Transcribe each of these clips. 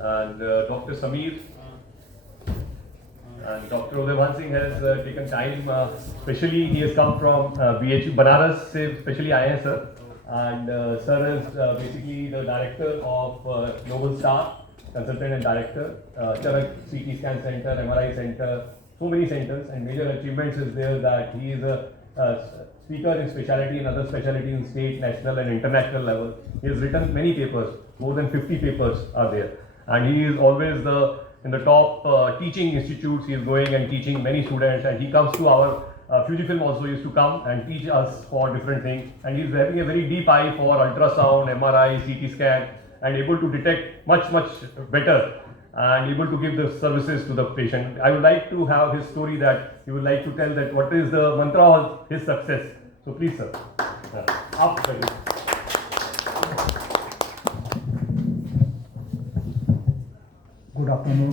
and Dr. Sameer and Dr. Udayvan Singh has taken time, especially he has come from BHU Banaras से specially आए हैं sir, and sir is basically the director of Global Star, consultant and director, Charak CT scan center, MRI center, so many centers, and major achievements is there that he is a speaker in specialty and other specialty in state, national and international level. He has written many papers, more than 50 papers are there, and he is always in the top teaching institutes. He is going and teaching many students, and he comes to our Fujifilm also used to come and teach us for different things, and he is having a very deep eye for ultrasound, MRI, CT scan, and able to detect much better and able to give the services to the patient. I would like to have his story that he would like to tell that what is the mantra of his success. So please sir, up for you. Good afternoon,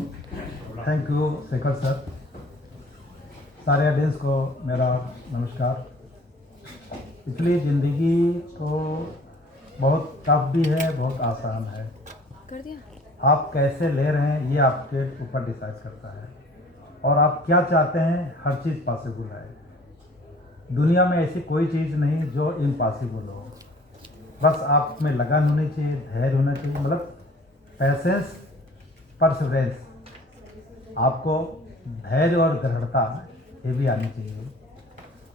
thank you Shekhar sir. सारे audience को मेरा नमस्कार। पिछली ज़िंदगी तो बहुत tough भी है, बहुत आसान है। कर दिया? आप कैसे ले रहे हैं ये आपके ऊपर डिसाइड करता है, और आप क्या चाहते हैं, हर चीज़ पॉसिबल है। दुनिया में ऐसी कोई चीज़ नहीं जो इम्पॉसिबल हो। बस आप में लगन होनी चाहिए, धैर्य होना चाहिए, मतलब पैसेंस, परसिवरेंस। आपको धैर्य और दृढ़ता ये भी आनी चाहिए।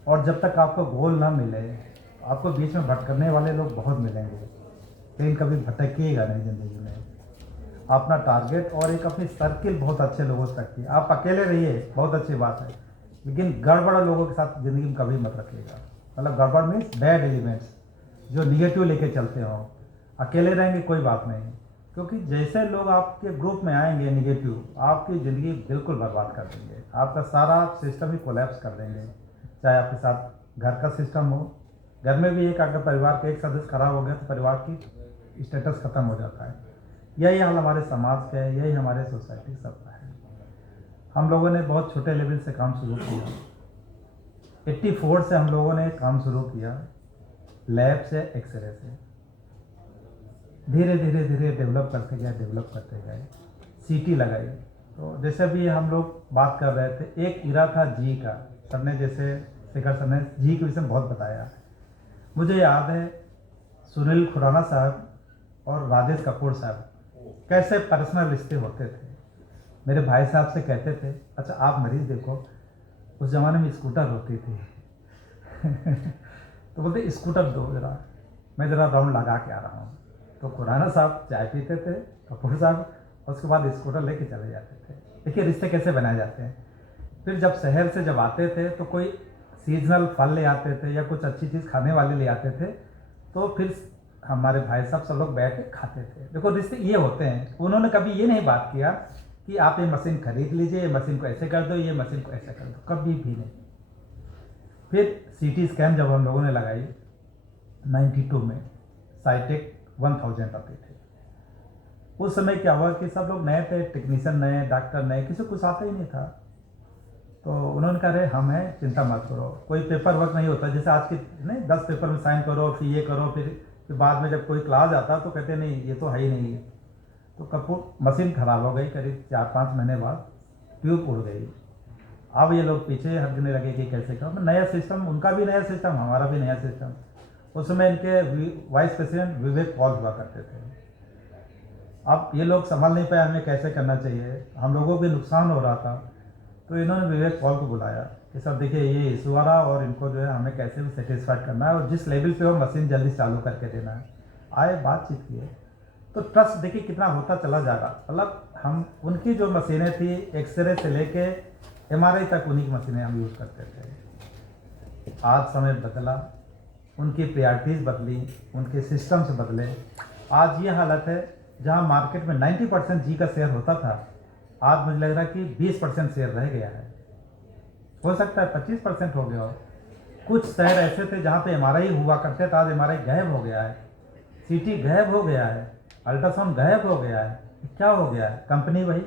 और जब तक आपको गोल ना मिले, आपको बीच में भटकने वाले लोग बहुत मिलेंगे, लेकिन कभी भटकिएगा नहीं ज़िंदगी में। अपना टारगेट और एक अपनी सर्किल बहुत अच्छे लोगों से रखिए। आप अकेले रहिए, बहुत अच्छी बात है, लेकिन गड़बड़ लोगों के साथ ज़िंदगी में कभी मत रखिएगा। मतलब गड़बड़ मीन्स बैड एलिमेंट्स जो निगेटिव लेके चलते हो। अकेले रहेंगे कोई बात नहीं, क्योंकि जैसे लोग आपके ग्रुप में आएंगे निगेटिव, आपकी ज़िंदगी बिल्कुल बर्बाद कर देंगे। आपका सारा सिस्टम ही कोलैप्स कर देंगे। चाहे आपके साथ घर का सिस्टम हो, घर में भी एक अगर परिवार का एक सदस्य खराब हो गया तो परिवार की स्टेटस ख़त्म हो जाता है। यही हाल हमारे समाज का है, यही हमारे सोसाइटी सबका है। हम लोगों ने बहुत छोटे लेवल से काम शुरू किया। 84 से हम लोगों ने काम शुरू किया, लैब से, एक्सरे से। धीरे धीरे डेवलप करते गए। सीटी लगाई। तो जैसे भी हम लोग बात कर रहे थे, एक इरा था जी का। सर ने, जैसे शेखर सर ने जी के विषय में बहुत बताया। मुझे याद है सुनील खुराना साहब और राजेश कपूर साहब कैसे पर्सनल रिश्ते होते थे। मेरे भाई साहब से कहते थे, अच्छा आप मरीज़ देखो, उस ज़माने में स्कूटर होती थी तो बोलते स्कूटर दो ज़रा, मैं ज़रा राउंड लगा के आ रहा हूँ। तो खुराना साहब चाय पीते थे, कपूर साहब उसके बाद स्कूटर लेके चले जाते थे। देखिए रिश्ते कैसे बनाए जाते हैं। फिर जब शहर से जब आते थे तो कोई सीजनल फल ले आते थे या कुछ अच्छी चीज़ खाने वाले ले आते थे, तो फिर हमारे भाई साहब सब लोग बैठ के खाते थे। देखो रिश्ते ये होते हैं। उन्होंने कभी ये नहीं बात किया कि आप ये मशीन खरीद लीजिए, ये मशीन को ऐसे कर दो, ये मशीन को ऐसे कर दो, कभी भी नहीं। फिर सीटी स्कैन जब हम लोगों ने लगाई 92 में, साइटेक 1000 आते थे। उस समय क्या हुआ कि सब लोग नए थे, टेक्नीशियन नए, डॉक्टर नए, किसी को कुछ आता ही नहीं था। तो उन्होंने कहा अरे हम हैं, चिंता मत करो, कोई पेपर वर्क नहीं होता जैसे आज के नहीं, 10 पेपर में साइन करो, फिर ये करो, फिर बाद में जब कोई क्लास आता तो कहते नहीं ये तो है ही नहीं। तो कपूर मशीन ख़राब हो गई, करीब 4-5 महीने बाद ट्यूब उड़ गई। अब ये लोग पीछे हटने लगे कि कैसे करो। नया सिस्टम, उनका भी नया सिस्टम, हमारा भी नया सिस्टम। उस समय इनके वाइस प्रेसिडेंट विवेक पॉल हुआ करते थे। अब ये लोग संभाल नहीं पाए हमें कैसे करना चाहिए, हम लोगों को भी नुकसान हो रहा था। तो इन्होंने विवेक पॉल को बुलाया कि सर देखिए ये इशू आ रहा, और इनको जो है हमें कैसे भी सेटिस्फाइड करना है, और जिस लेवल पे हो मशीन जल्दी चालू करके देना है। आए, बातचीत किए, तो ट्रस्ट देखिए कितना होता चला जा रहा। मतलब हम उनकी जो मशीनें थी, एक्सरे से लेके MRI तक उन्हीं की मशीनें हम यूज़ करते थे। आज समय बदला, उनकी प्रायोरिटीज़ बदली, उनके सिस्टम्स बदले। आज ये हालत है जहाँ मार्केट में 90% जी का शेयर होता था, आज मुझे लग रहा है कि 20% शेयर रह गया है। हो सकता है 25% हो गया हो। कुछ शहर ऐसे थे जहाँ पे MRI हुआ करते थे, आज MRI गायब हो गया है, CT गायब हो गया है, अल्ट्रासाउंड गायब हो गया है। क्या हो गया है? कंपनी वही,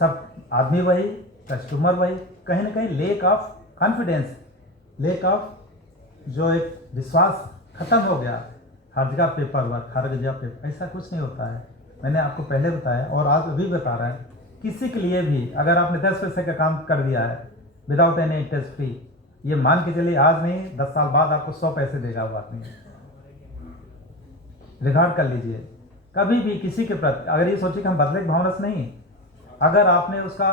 सब आदमी वही, कस्टमर वही। कहीं ना कहीं lake of confidence, lake of जो एक विश्वास खत्म हो गया। हर जगह पेपर वर्क, हर जगह पेपर, ऐसा कुछ नहीं होता है। मैंने आपको पहले बताया और आज अभी बता रहा है, किसी के लिए भी अगर आपने 10 पैसे का काम कर दिया है विदाउट एनी इंटरेस्ट फ्री, ये मान के चलिए आज नहीं 10 साल बाद आपको 100 पैसे देगा वो आदमी। रिकॉर्ड कर लीजिए, कभी भी किसी के प्रति अगर ये सोचिए कि हम बदले की भावना से नहीं, अगर आपने उसका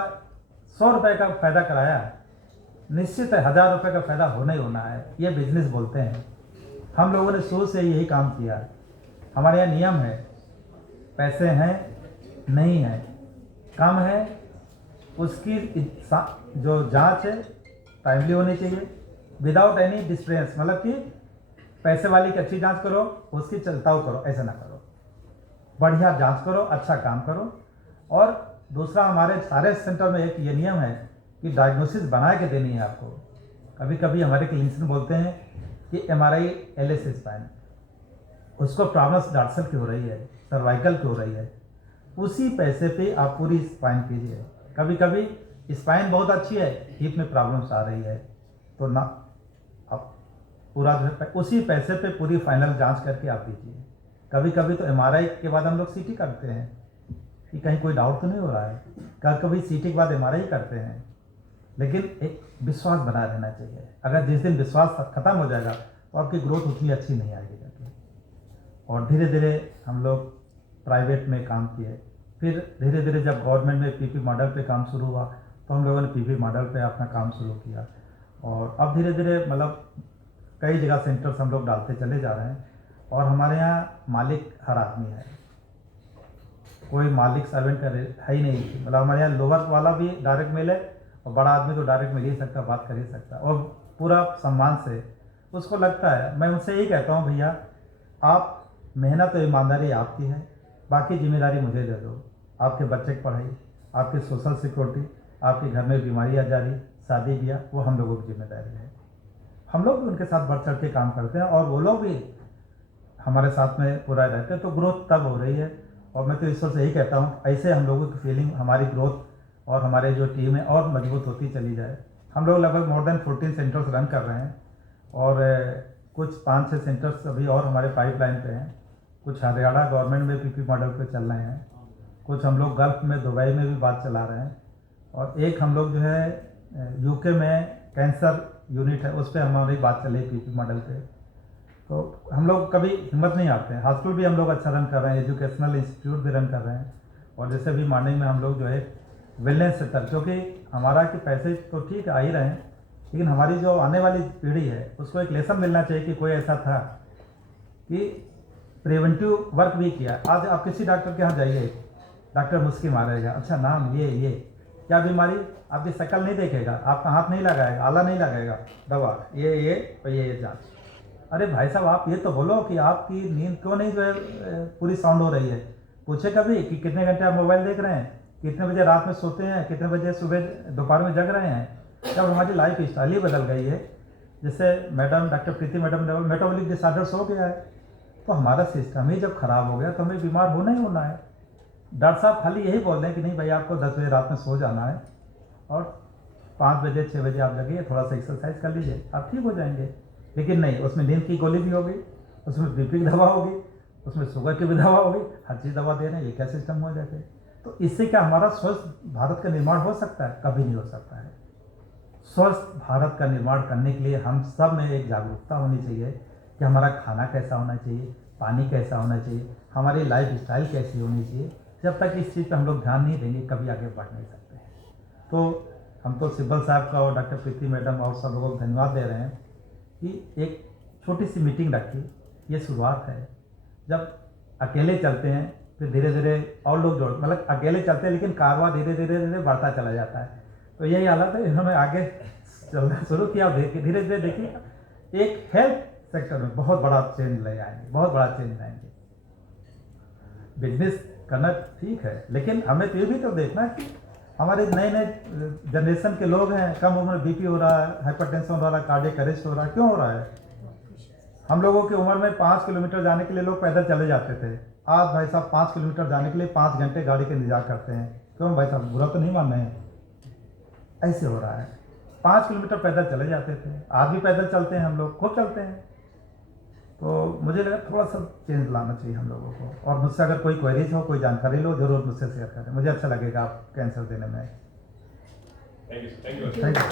100 रुपये का फायदा कराया, निश्चित है 1000 रुपये का फायदा होना ही होना है। ये बिजनेस बोलते हैं। हम लोगों ने शुरू से यही काम किया है। हमारे यहाँ नियम है, पैसे हैं नहीं है, कम है, उसकी जो जांच है टाइमली होनी चाहिए, विदाउट एनी डिस्प्रेंस, मतलब कि पैसे वाली की अच्छी जांच करो, उसकी चलताऊ करो, ऐसा ना करो। बढ़िया जांच करो, अच्छा काम करो। और दूसरा, हमारे सारे सेंटर में एक ये नियम है कि डायग्नोसिस बना के देनी है आपको। कभी कभी हमारे क्लिनिशियन बोलते हैं कि MRI LS स्पाइन, उसको प्रॉब्लम डॉर्सल की हो रही है, सर्वाइकल की हो रही है, उसी पैसे पे आप पूरी स्पाइन कीजिए। कभी कभी स्पाइन बहुत अच्छी है, हिप में प्रॉब्लम्स आ रही है, तो ना आप पूरा जो है उसी पैसे पे पूरी फाइनल जांच करके आप दीजिए। कभी कभी तो MRI के बाद हम लोग CT करते हैं कि कहीं कोई डाउट तो नहीं हो रहा है, कभी कभी CT के बाद MRI करते हैं। लेकिन एक विश्वास बना रहना चाहिए। अगर जिस दिन विश्वास खत्म हो जाएगा तो आपकी ग्रोथ उतनी अच्छी नहीं आएगी जाके। और धीरे धीरे हम लोग प्राइवेट में काम किए, फिर धीरे धीरे जब गवर्नमेंट में PP मॉडल पे काम शुरू हुआ तो हम लोगों ने PP मॉडल पे अपना काम शुरू किया। और अब धीरे धीरे मतलब कई जगह सेंटर्स हम लोग डालते चले जा रहे हैं। और हमारे यहाँ मालिक हर आदमी है, कोई मालिक सर्वेंट का है ही नहीं। मतलब हमारे यहाँ लोअर वाला भी डायरेक्ट मिल है और बड़ा आदमी तो डायरेक्ट मिल ही सकता, बात कर ही सकता, और पूरा सम्मान से उसको लगता है। मैं उनसे यही कहता हूँ, भैया आप मेहनत और ईमानदारी आपकी है, बाकी जिम्मेदारी मुझे दे दो। आपके बच्चे की पढ़ाई, आपकी सोशल सिक्योरिटी, आपके घर में बीमारी आ जा रही, शादी ब्याह, वो हम लोगों की जिम्मेदारी है। हम लोग भी उनके साथ बढ़ चढ़ के काम करते हैं और वो लोग भी हमारे साथ में पूरा रहते हैं, तो ग्रोथ तब हो रही है। और मैं तो ईश्वर से यही कहता हूँ, ऐसे हम लोगों की फीलिंग, हमारी ग्रोथ और हमारे जो टीम है और मजबूत होती चली जाए। हम लोग लगभग मोर देन 14 सेंटर्स रन कर रहे हैं और कुछ 5-6 सेंटर्स अभी और हमारे पाइपलाइन पे हैं। कुछ हरियाणा गवर्नमेंट में PP मॉडल पे चल रहे हैं, कुछ हम लोग गल्फ में दुबई में भी बात चला रहे हैं, और एक हम लोग जो है UK में कैंसर यूनिट है, उस पर हमारी बात चल रही PP मॉडल पे। तो हम लोग कभी हिम्मत नहीं आते हैं। हॉस्पिटल भी हम लोग अच्छा रन कर रहे हैं, एजुकेशनल इंस्टीट्यूट भी रन कर रहे हैं। और जैसे भी मॉर्निंग में हम लोग जो है वेलनेस सेंटर, क्योंकि हमारा कि पैसे तो ठीक आ ही रहे हैं, लेकिन हमारी जो आने वाली पीढ़ी है उसको एक लेसन मिलना चाहिए कि कोई ऐसा था कि प्रिवेंटिव वर्क भी किया। आज आप किसी डॉक्टर के यहाँ जाइए, डॉक्टर मुस्की मारेगा, अच्छा नाम ये क्या बीमारी, आपकी शक्ल नहीं देखेगा, आपका हाथ नहीं लगाएगा, आला नहीं लगाएगा, दवा ये और ये जांच। अरे भाई साहब, आप ये तो बोलो कि आपकी नींद क्यों नहीं जो है पूरी साउंड हो रही है। पूछे कभी कि कितने घंटे आप मोबाइल देख रहे हैं, कितने बजे रात में सोते हैं, कितने बजे सुबह दोपहर में जग रहे हैं। जब हमारी लाइफ स्टाइल ही बदल गई है, जैसे मैडम डॉक्टर प्रीति मैडम ने मेटाबॉलिक डिसऑर्डर्स हो गया है, तो हमारा सिस्टम ही जब खराब हो गया तो हमें बीमार होना ही होना है। डॉक्टर साहब खाली यही बोल रहे हैं कि नहीं भाई आपको 10 बजे रात में सो जाना है और 5 बजे 6 बजे आप जगिए, थोड़ा सा एक्सरसाइज कर लीजिए, आप ठीक हो जाएंगे। लेकिन नहीं, उसमें नींद की गोली भी होगी, उसमें BP की दवा होगी, उसमें शुगर की भी दवा होगी, हर चीज़ दवा दे रहे हैं। ये क्या सिस्टम हो जाते हैं। तो इससे क्या हमारा स्वस्थ भारत का निर्माण हो सकता है? कभी नहीं हो सकता है। स्वस्थ भारत का निर्माण करने के लिए हम सब में एक जागरूकता होनी चाहिए कि हमारा खाना कैसा होना चाहिए, पानी कैसा होना चाहिए, हमारी लाइफ स्टाइल कैसी होनी चाहिए। जब तक इस चीज़ पर हम लोग ध्यान नहीं देंगे कभी आगे बढ़ नहीं सकते हैं। तो हम तो सिब्बल साहब का और डॉक्टर प्रीति मैडम और सब लोगों को धन्यवाद दे रहे हैं कि एक छोटी सी मीटिंग रखी। ये शुरुआत है। जब अकेले चलते हैं फिर धीरे धीरे और लोग जोड़, मतलब अकेले चलते हैं लेकिन कारवां धीरे धीरे बढ़ता चला जाता है। तो यही हालत है, इन्होंने आगे चलना शुरू किया। धीरे धीरे देखिए एक हेल्थ सेक्टर में बहुत बड़ा चेंज ले आएंगे, बहुत बड़ा चेंज लाएंगे। बिजनेस करना ठीक है, लेकिन हमें तो ये भी तो देखना कि हमारे नए नए जनरेशन के लोग हैं, कम उम्र में BP हो रहा है, हाइपरटेंशन हो रहा है, कार्डियक अरेस्ट हो रहा है। क्यों हो रहा है? हम लोगों की उम्र में 5 किलोमीटर जाने के लिए लोग पैदल चले जाते थे। आज भाई साहब 5 किलोमीटर जाने के लिए 5 घंटे गाड़ी का इंतजार करते हैं। क्यों भाई साहब, बुरा तो नहीं मान रहे हैं? ऐसे हो रहा है। 5 किलोमीटर पैदल चले जाते थे, आज भी पैदल चलते हैं, हम लोग खूब चलते हैं। तो मुझे लगा थोड़ा सा चेंज लाना चाहिए हम लोगों को। और मुझसे अगर कोई क्वेरीज हो, कोई जानकारी लो, ज़रूर मुझसे शेयर करें, मुझे अच्छा लगेगा आपके आंसर देने में। Thank you, thank you. Thank you.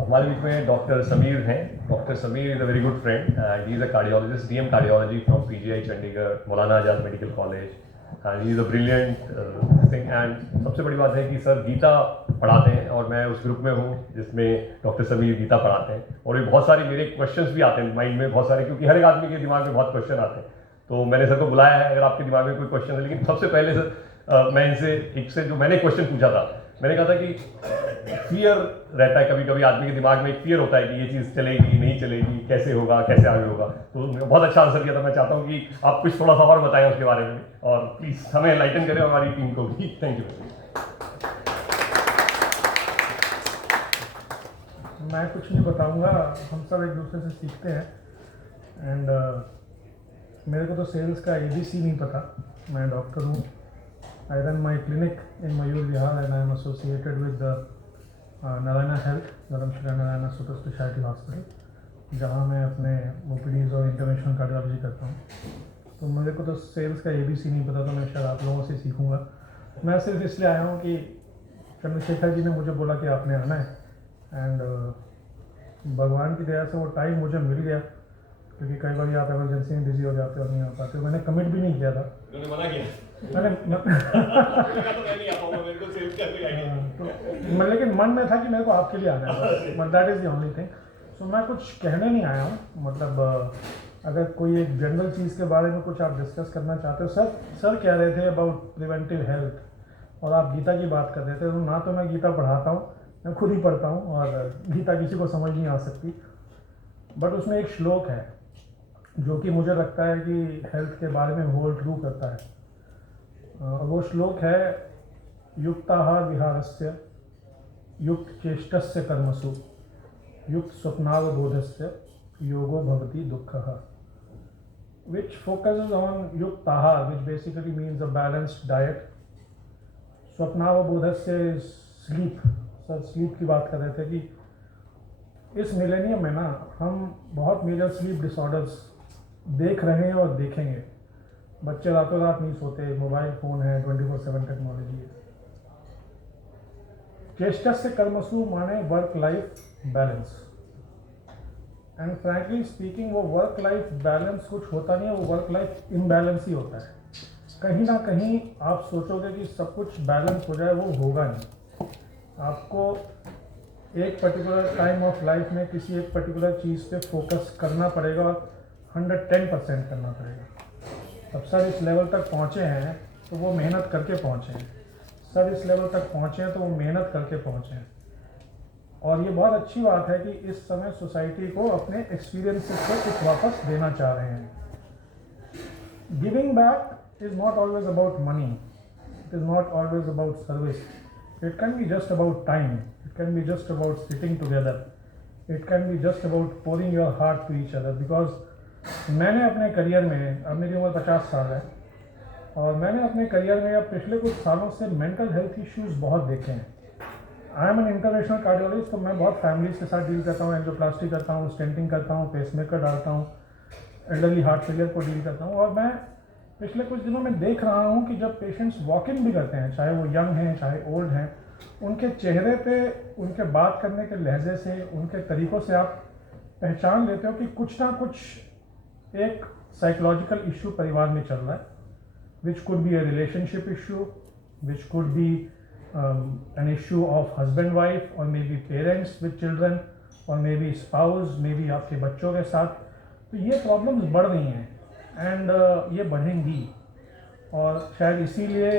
हमारे बीच में डॉक्टर समीर हैं। Doctor Sameer is a very good friend and he is a cardiologist, DM cardiology from PGI Chandigarh, Maulana Azad medical college, and he is a brilliant thing. And सबसे बड़ी बात है कि sir Gita पढ़ाते हैं और मैं उस ग्रुप में हूँ जिसमें डॉक्टर समीर गीता पढ़ाते हैं। और ये बहुत सारे मेरे क्वेश्चंस भी आते हैं माइंड में, बहुत सारे, क्योंकि हर एक आदमी के दिमाग में बहुत क्वेश्चन आते हैं। तो मैंने सर को बुलाया है अगर आपके दिमाग में कोई क्वेश्चन है। लेकिन सबसे पहले सर मैं इनसे एक से जो मैंने क्वेश्चन पूछा था, मैंने कहा था कि फियर रहता है कभी कभी आदमी के दिमाग में, एक फियर होता है कि ये चीज़ चलेगी नहीं चलेगी, कैसे होगा, कैसे आगे होगा। तो उन्होंने बहुत अच्छा आंसर किया था। मैं चाहता हूँ कि आप कुछ थोड़ा सा और बताएं उसके बारे में और प्लीज़ हमें एनलाइटन करें, हमारी टीम को भी। Thank you. मैं कुछ नहीं बताऊंगा, हम सब एक दूसरे से सीखते हैं। एंड मेरे को तो सेल्स का ABC नहीं पता। मैं डॉक्टर हूँ। I run my clinic in Mayur Vihar and I am associated with Narayana health, Dharamshala Narayana super speciality hospital, जहाँ मैं अपने OPDs और इंटरनेशनल कार्डियोलॉजी करता हूँ। तो मेरे को तो सेल्स का ABC नहीं पता, तो मैं शायद आप लोगों से सीखूँगा। मैं सिर्फ इसलिए आया हूँ कि चंद्रशेखर जी ने मुझे बोला कि आपने आना है, एंड भगवान की दया से वो टाइम मुझे मिल गया, क्योंकि कई बार आप एमरजेंसी में बिजी हो जाते हो, नहीं आ पाते हो। मैंने कमिट भी नहीं किया था, उन्होंने मना किया। मैंने तो लेकिन मन में था कि मेरे को आपके लिए आना है, but that is the only thing. So मैं कुछ कहने नहीं आया हूँ। मतलब अगर कोई एक जनरल चीज़ के बारे में कुछ आप डिस्कस करना चाहते हो। सर कह रहे थे अबाउट प्रिवेंटिव हेल्थ, और आप गीता की बात कर रहे थे। तो ना तो मैं गीता पढ़ाता हूँ, मैं खुद ही पढ़ता हूँ, और गीता किसी को समझ नहीं आ सकती। बट उसमें एक श्लोक है जो कि मुझे लगता है कि हेल्थ के बारे में होल्ड ट्रू करता है। वो श्लोक है, युक्ताहार विहारस्य युक्त चेष्टस्य कर्मसु युक्त स्वप्नावबोधस्य योगो भवति दुःखः, which focuses on yuktahar, which basically means a balanced diet. स्वप्नावबोधस्य is sleep. Sir sleep की बात कर रहे थे कि इस मिलेनियम में ना हम बहुत मेजर स्लीप डिसऑर्डर्स देख रहे हैं और देखेंगे। बच्चे रातों रात नहीं सोते, मोबाइल फ़ोन है, 24/7 टेक्नोलॉजी है। चेष्टस्य कर्मसु माने work life balance. And frankly speaking वो वर्क लाइफ बैलेंस कुछ होता नहीं है, वो वर्क लाइफ इम्बैलेंस ही होता है। कहीं ना कहीं आप सोचोगे कि सब कुछ बैलेंस हो जाए, वो होगा नहीं। आपको एक पर्टिकुलर टाइम ऑफ लाइफ में किसी एक पर्टिकुलर चीज़ पे फोकस करना पड़ेगा और 110% करना पड़ेगा। अब सर इस लेवल तक पहुँचे हैं तो वो मेहनत करके पहुँचे हैं। सर इस लेवल तक पहुँचे हैं तो वो मेहनत करके पहुँचे हैं। और ये बहुत अच्छी बात है कि इस समय सोसाइटी को अपने एक्सपीरियंसेस को कुछ वापस देना चाह रहे हैं। Giving back is not always about money, it is not always about service, it can be just about time, it can be just about sitting together, it can be just about pouring your heart to each other. Because मैंने अपने career में, अब मेरी उम्र 50 साल है, और मैंने अपने करियर में अब पिछले कुछ सालों से मेंटल हेल्थ इश्यूज़ बहुत देखे हैं। I am an international cardiologist, तो मैं बहुत फैमिलीज के साथ डील करता हूँ, एंजियोप्लास्टी करता हूँ, स्टेंटिंग करता हूँ, पेसमेकर डालता हूँ, एल्डरली हार्ट फेलियर को डील करता हूँ। और मैं पिछले कुछ दिनों में देख रहा हूँ कि जब पेशेंट्स वॉक इन भी करते हैं, चाहे वो यंग हैं चाहे ओल्ड हैं, उनके चेहरे पे, उनके बात करने के लहजे से, उनके तरीक़ों से आप पहचान लेते हो कि कुछ ना कुछ एक साइकोलॉजिकल इशू परिवार में चल रहा है, विच could be a relationship issue, which could B an issue of husband wife, or maybe parents with children, or maybe spouse, maybe आपके बच्चों के साथ। तो ये प्रॉब्लम्स बढ़ रही हैं एंड ये बढ़ेंगी, और शायद इसीलिए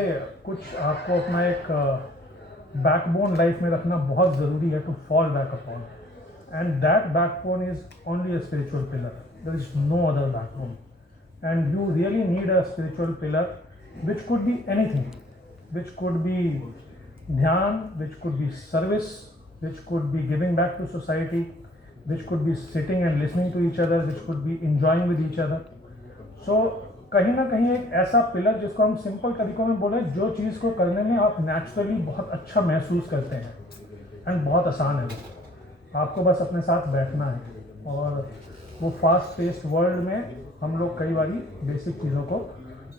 कुछ आपको अपना एक बैकबोन लाइफ में रखना बहुत ज़रूरी है, to fall back upon, and that backbone is only a spiritual pillar, there is no other backbone, and you really need a spiritual pillar which could be anything, which could be dhyan, which could be service, which could be giving back to society, which could be sitting and listening to each other, which could be enjoying with each other. So कहीं ना कहीं एक ऐसा pillar जिसको हम simple तरीकों में बोले, जो चीज़ को करने में आप नेचुरली बहुत अच्छा महसूस करते हैं। एंड बहुत आसान है वो, आपको बस अपने साथ बैठना है। और वो फास्ट पेस्ड वर्ल्ड में हम लोग कई बारी बेसिक चीज़ों को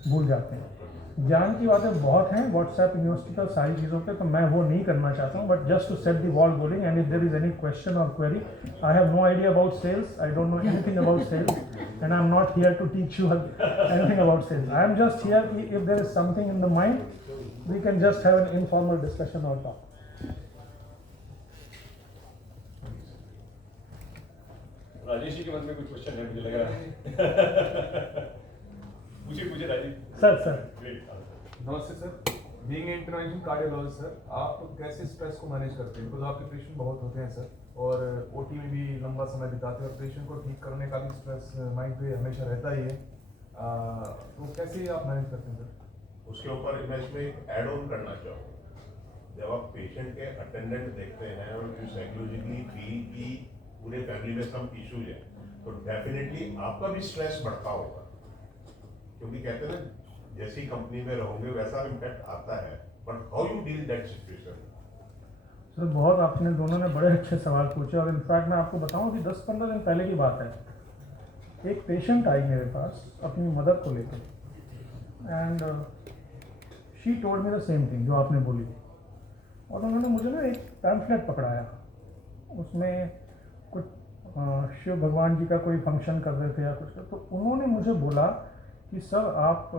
भूल जाते हैं। ज्ञान की बातें बहुत हैं व्हाट्सएप यूनिवर्सिटी पर सारी चीज़ों पे, तो मैं वो नहीं करना चाहता हूँ, but just to set the ball rolling and if there is any question और query, I have no idea about sales, I don't know anything about sales and I am not here to teach you anything about sales, I am just here कि if there is something in the mind we can just have an informal discussion और talk. Rajesh ji के मन में कुछ question है मुझे लग रहा है। पूछिए राजेश। Sir great. नमस्ते sir, being intervention cardiologist sir, आप कैसे स्ट्रेस को मैनेज करते हैं? बिकॉज आपके पेशेंट बहुत होते हैं सर, और ओटी में भी लंबा समय बिताते हैं, और पेशेंट को ठीक करने का भी स्ट्रेस माइंड पे हमेशा रहता ही है, तो कैसे आप मैनेज करते हैं सर? उसके ऊपर मैं इसमें एक एड ऑन करना चाहूँगा। जब आप पेशेंट के अटेंडेंट देखते हैं और जो साइकोलॉजिकली फील की पूरे फैमिली में सम इश्यूज है, तो डेफिनेटली आपका भी स्ट्रेस बढ़ता होगा, क्योंकि कहते हैं ना जैसी कंपनी में रहोगे वैसा इम्पैक्ट आता है, but how you deal that situation? Sir बहुत आपने दोनों ने बड़े अच्छे सवाल पूछे, और इनफैक्ट मैं आपको बताऊं कि 10-15 दिन पहले की बात है, एक पेशेंट आई मेरे पास अपनी मदर को लेकर, and she told me the same thing जो आपने बोली, और उन्होंने मुझे ना एक पैम्फलेट पकड़ाया, उसमें कुछ शिव भगवान जी का कोई फंक्शन कर रहे थे या कुछ, तो उन्होंने मुझे बोला कि सर आप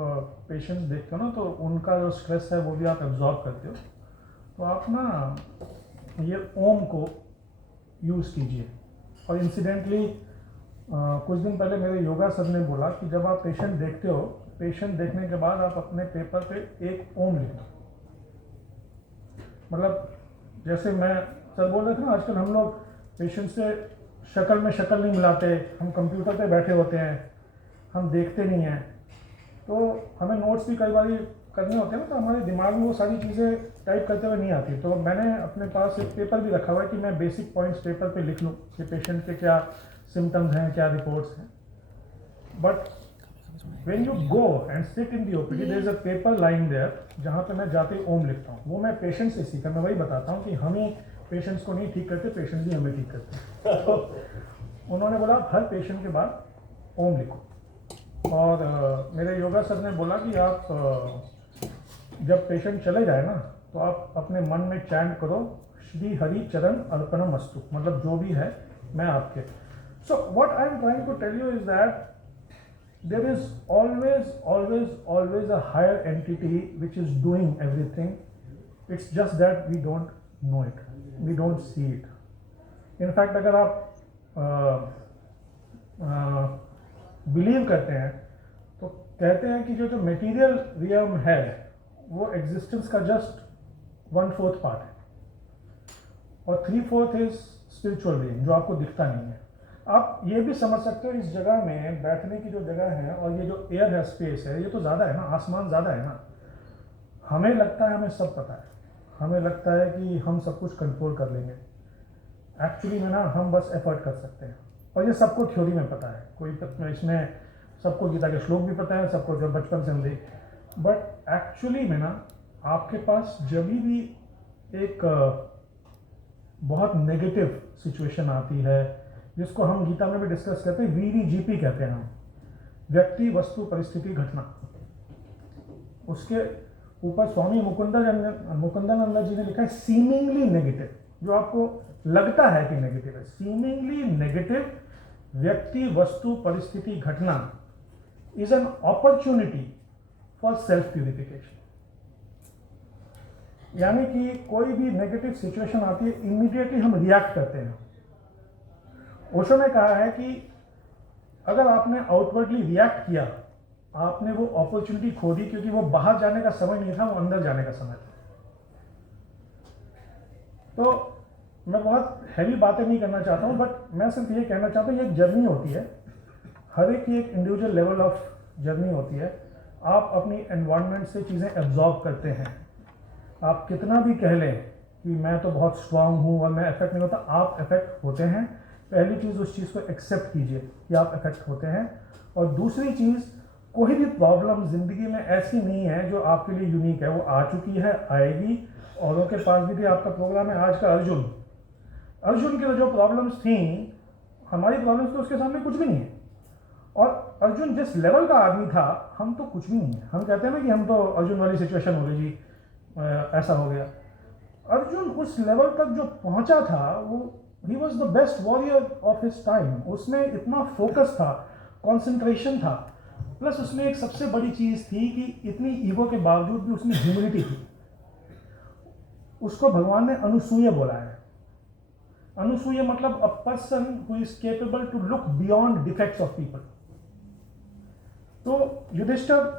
पेशेंट्स देखते हो ना, तो उनका जो स्ट्रेस है वो भी आप एब्जॉर्ब करते हो, तो आप ना ये ओम को यूज़ कीजिए। और इंसिडेंटली कुछ दिन पहले मेरे योगा सर ने बोला कि जब आप पेशेंट देखते हो, पेशेंट देखने के बाद आप अपने पेपर पे एक ओम लिखना। मतलब जैसे मैं सर बोल रहे थे ना, आजकल हम लोग पेशेंट से शक्ल में शक्ल नहीं मिलाते, हम कंप्यूटर पे बैठे होते हैं, हम देखते नहीं हैं, तो हमें नोट्स भी कई बार करने होते हैं ना, तो हमारे दिमाग में वो सारी चीज़ें टाइप करते हुए नहीं आती। तो मैंने अपने पास एक पेपर भी रखा हुआ है कि मैं बेसिक पॉइंट्स पेपर पे लिख लूँ कि पेशेंट के क्या सिम्टम्स हैं, क्या रिपोर्ट्स हैं। But when you go and sit in the OPD, there is a paper lying there जहाँ पे मैं जाते ही ओम लिखता हूँ। वो मैं पेशेंट से सीखा, मैं वही बताता हूँ कि हम ही पेशेंट्स को नहीं ठीक करते, पेशेंट भी हमें ठीक करते हैं। तो उन्होंने बोला हर पेशेंट के बाद ओम लिखो, और मेरे योगा सर ने बोला कि आप जब पेशेंट चले जाए ना, तो आप अपने मन में चैंट करो श्री हरि चरण अर्पणम अस्तु, मतलब जो भी है मैं आपके। So what I am trying to tell you is that there is always a higher entity which is doing everything. It's just that we don't know it, we don't see it. In fact, अगर आप believe करते हैं तो कहते हैं कि जो material रियम है वो एग्जिस्टेंस का जस्ट 1/4 पार्ट है, और 3/4 इज स्पिरिचुअल रियम जो आपको दिखता नहीं है। आप ये भी समझ सकते हो, इस जगह में बैठने की जो जगह है और ये जो एयर है, स्पेस है, ये तो ज़्यादा है ना, आसमान ज़्यादा है ना। हमें लगता है हमें सब पता है, हमें लगता है कि हम सब कुछ कंट्रोल कर लेंगे। एक्चुअली में ना हम बस एफर्ट कर सकते हैं, और ये सबको थ्योरी में पता है, कोई इसमें सबको गीता के श्लोक भी पता है, सबको जो बचपन से हम देख, बट एक्चुअली में ना आपके पास जब भी एक बहुत नेगेटिव सिचुएशन आती है, जिसको हम गीता में भी डिस्कस करते हैं, VVGP कहते हैं हम, व्यक्ति वस्तु परिस्थिति घटना, उसके ऊपर स्वामी मुकुंदानंद जी ने लिखा है सीमिंगली नेगेटिव, जो आपको लगता है कि नेगेटिव है, सीमिंगली नेगेटिव व्यक्ति वस्तु परिस्थिति घटना is an opportunity for self purification. यानी कि कोई भी नेगेटिव सिचुएशन आती है, इमीडिएटली हम रिएक्ट करते हैं। ओशो ने कहा है कि अगर आपने आउटवर्डली रिएक्ट किया, आपने वो अपॉर्चुनिटी खो दी, क्योंकि वो बाहर जाने का समय नहीं था, वो अंदर जाने का समय था। तो मैं बहुत हैवी बातें नहीं करना चाहता हूँ, बट मैं सिर्फ ये कहना चाहता हूँ, ये एक जर्नी होती है, हर एक की एक इंडिविजुअल लेवल ऑफ जर्नी होती है। आप अपनी एनवायरनमेंट से चीज़ें एब्जॉर्ब करते हैं, आप कितना भी कह लें कि मैं तो बहुत स्ट्रांग हूँ और मैं इफेक्ट नहीं होता, आप इफेक्ट होते हैं। पहली चीज़, उस चीज़ को एक्सेप्ट कीजिए कि आप इफेक्ट होते हैं, और दूसरी चीज़, कोई भी प्रॉब्लम ज़िंदगी में ऐसी नहीं है जो आपके लिए यूनिक है, वो आ चुकी है, आएगी। औरों के पास भी आपका प्रोग्राम है आज का अर्जुन की जो प्रॉब्लम्स थी, हमारी प्रॉब्लम्स तो उसके सामने कुछ भी नहीं है। और अर्जुन जिस लेवल का आदमी था, हम तो कुछ भी नहीं है। हम कहते हैं ना कि हम तो अर्जुन वाली सिचुएशन हो गई जी, ऐसा हो गया। अर्जुन उस लेवल तक जो पहुंचा था, वो he was the best warrior of his time. उसमें इतना फोकस था, कॉन्सेंट्रेशन था, प्लस उसमें एक सबसे बड़ी चीज़ थी कि इतनी ईगो के बावजूद भी उसमें ह्यूमिलिटी थी। उसको भगवान ने अनुसूय बोला है। अनुसूय मतलब a person who is capable to look beyond defects of people. तो युधिष्ठिर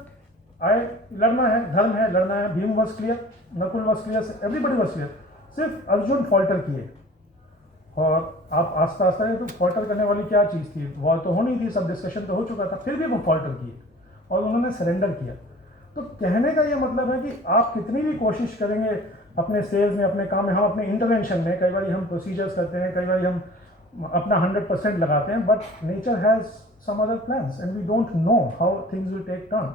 आए, लड़ना है, धर्म है, लड़ना है। Bhim was clear, Nakul was clear, everybody was clear. सिर्फ अर्जुन फॉल्टर किए। और आप आस्ता आस्ता तो फॉल्टर करने वाली क्या चीज़ थी? वॉर तो होनी थी, सब डिस्कशन तो हो चुका था, फिर भी वो फॉल्टर किए और उन्होंने सरेंडर किया। तो कहने का ये मतलब है कि आप कितनी भी कोशिश करेंगे अपने सेल्स में, अपने काम में, हम अपने इंटरवेंशन में, कई बार हम प्रोसीजर्स करते हैं, कई बार हम अपना 100% लगाते हैं, but nature has some other plans and we don't know how things will take turn,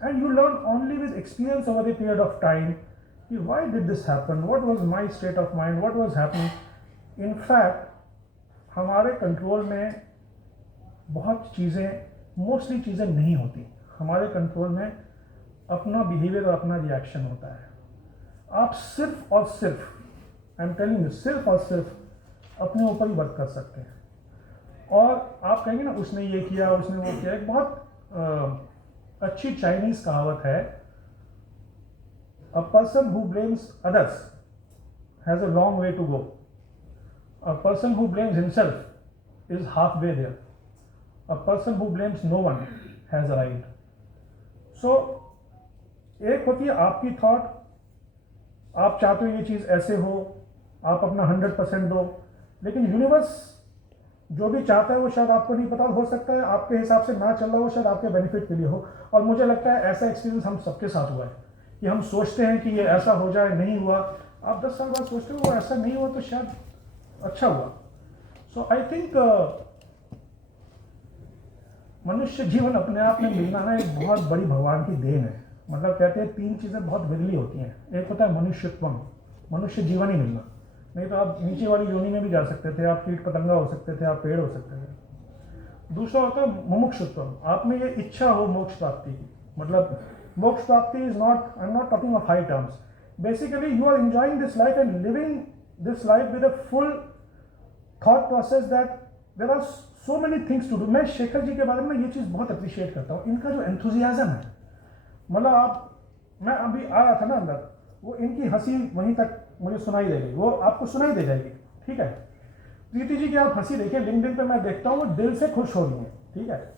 and you learn only with experience over a period of time कि why did this happen, what was my state of mind, what was happening. In fact हमारे control में बहुत चीज़ें, mostly चीज़ें नहीं होती। हमारे control में अपना बिहेवियर और अपना रिएक्शन होता है। आप सिर्फ और सिर्फ, आई एम टेलिंग यू, सिर्फ और सिर्फ अपने ऊपर ही वर्क कर सकते हैं। और आप कहेंगे ना उसने ये किया, उसने वो किया। एक बहुत अच्छी चाइनीज कहावत है, a person who blames others has a long way to go, a person who blames himself is half way there, a person who blames no one has arrived. So एक होती है आपकी थॉट, आप चाहते हो ये चीज़ ऐसे हो, आप अपना 100% दो, लेकिन यूनिवर्स जो भी चाहता है वो शायद आपको नहीं पता, हो सकता है आपके हिसाब से ना चल रहा हो, शायद आपके बेनिफिट के लिए हो। और मुझे लगता है ऐसा एक्सपीरियंस हम सबके साथ हुआ है कि हम सोचते हैं कि ये ऐसा हो जाए, नहीं हुआ। आप 10 साल बाद सोचते हो वो ऐसा नहीं हुआ तो शायद अच्छा हुआ। सो आई थिंक मनुष्य जीवन अपने आप में मिलना ना एक बहुत बड़ी भगवान की देन है। मतलब कहते हैं 3 चीज़ें बहुत विरली होती हैं। एक होता है मनुष्यत्वम, मनुष्य जीवन ही मिलना, नहीं तो आप नीचे वाली योनि में भी जा सकते थे, आप कीट पतंगा हो सकते थे, आप पेड़ हो सकते थे। दूसरा होता है मुमुक्षुत्व, आप में ये इच्छा हो मोक्ष प्राप्ति की। मतलब मोक्ष प्राप्ति is not, I am not talking of high terms, basically you are enjoying this life and living this life with a full thought process that there are so many things to do. मैं शेखर जी के बारे में ये चीज़ बहुत appreciate करता हूँ, इनका जो एंथुजियाज्म है। मतलब आप, मैं अभी आया था ना अंदर, वो इनकी हंसी वहीं तक मुझे सुनाई दे गई, वो आपको सुनाई दे जाएगी, ठीक है। प्रीति जी की आप हंसी देखिए, लिंक्डइन पे मैं देखता हूँ वो दिल से खुश हो रही है, ठीक है।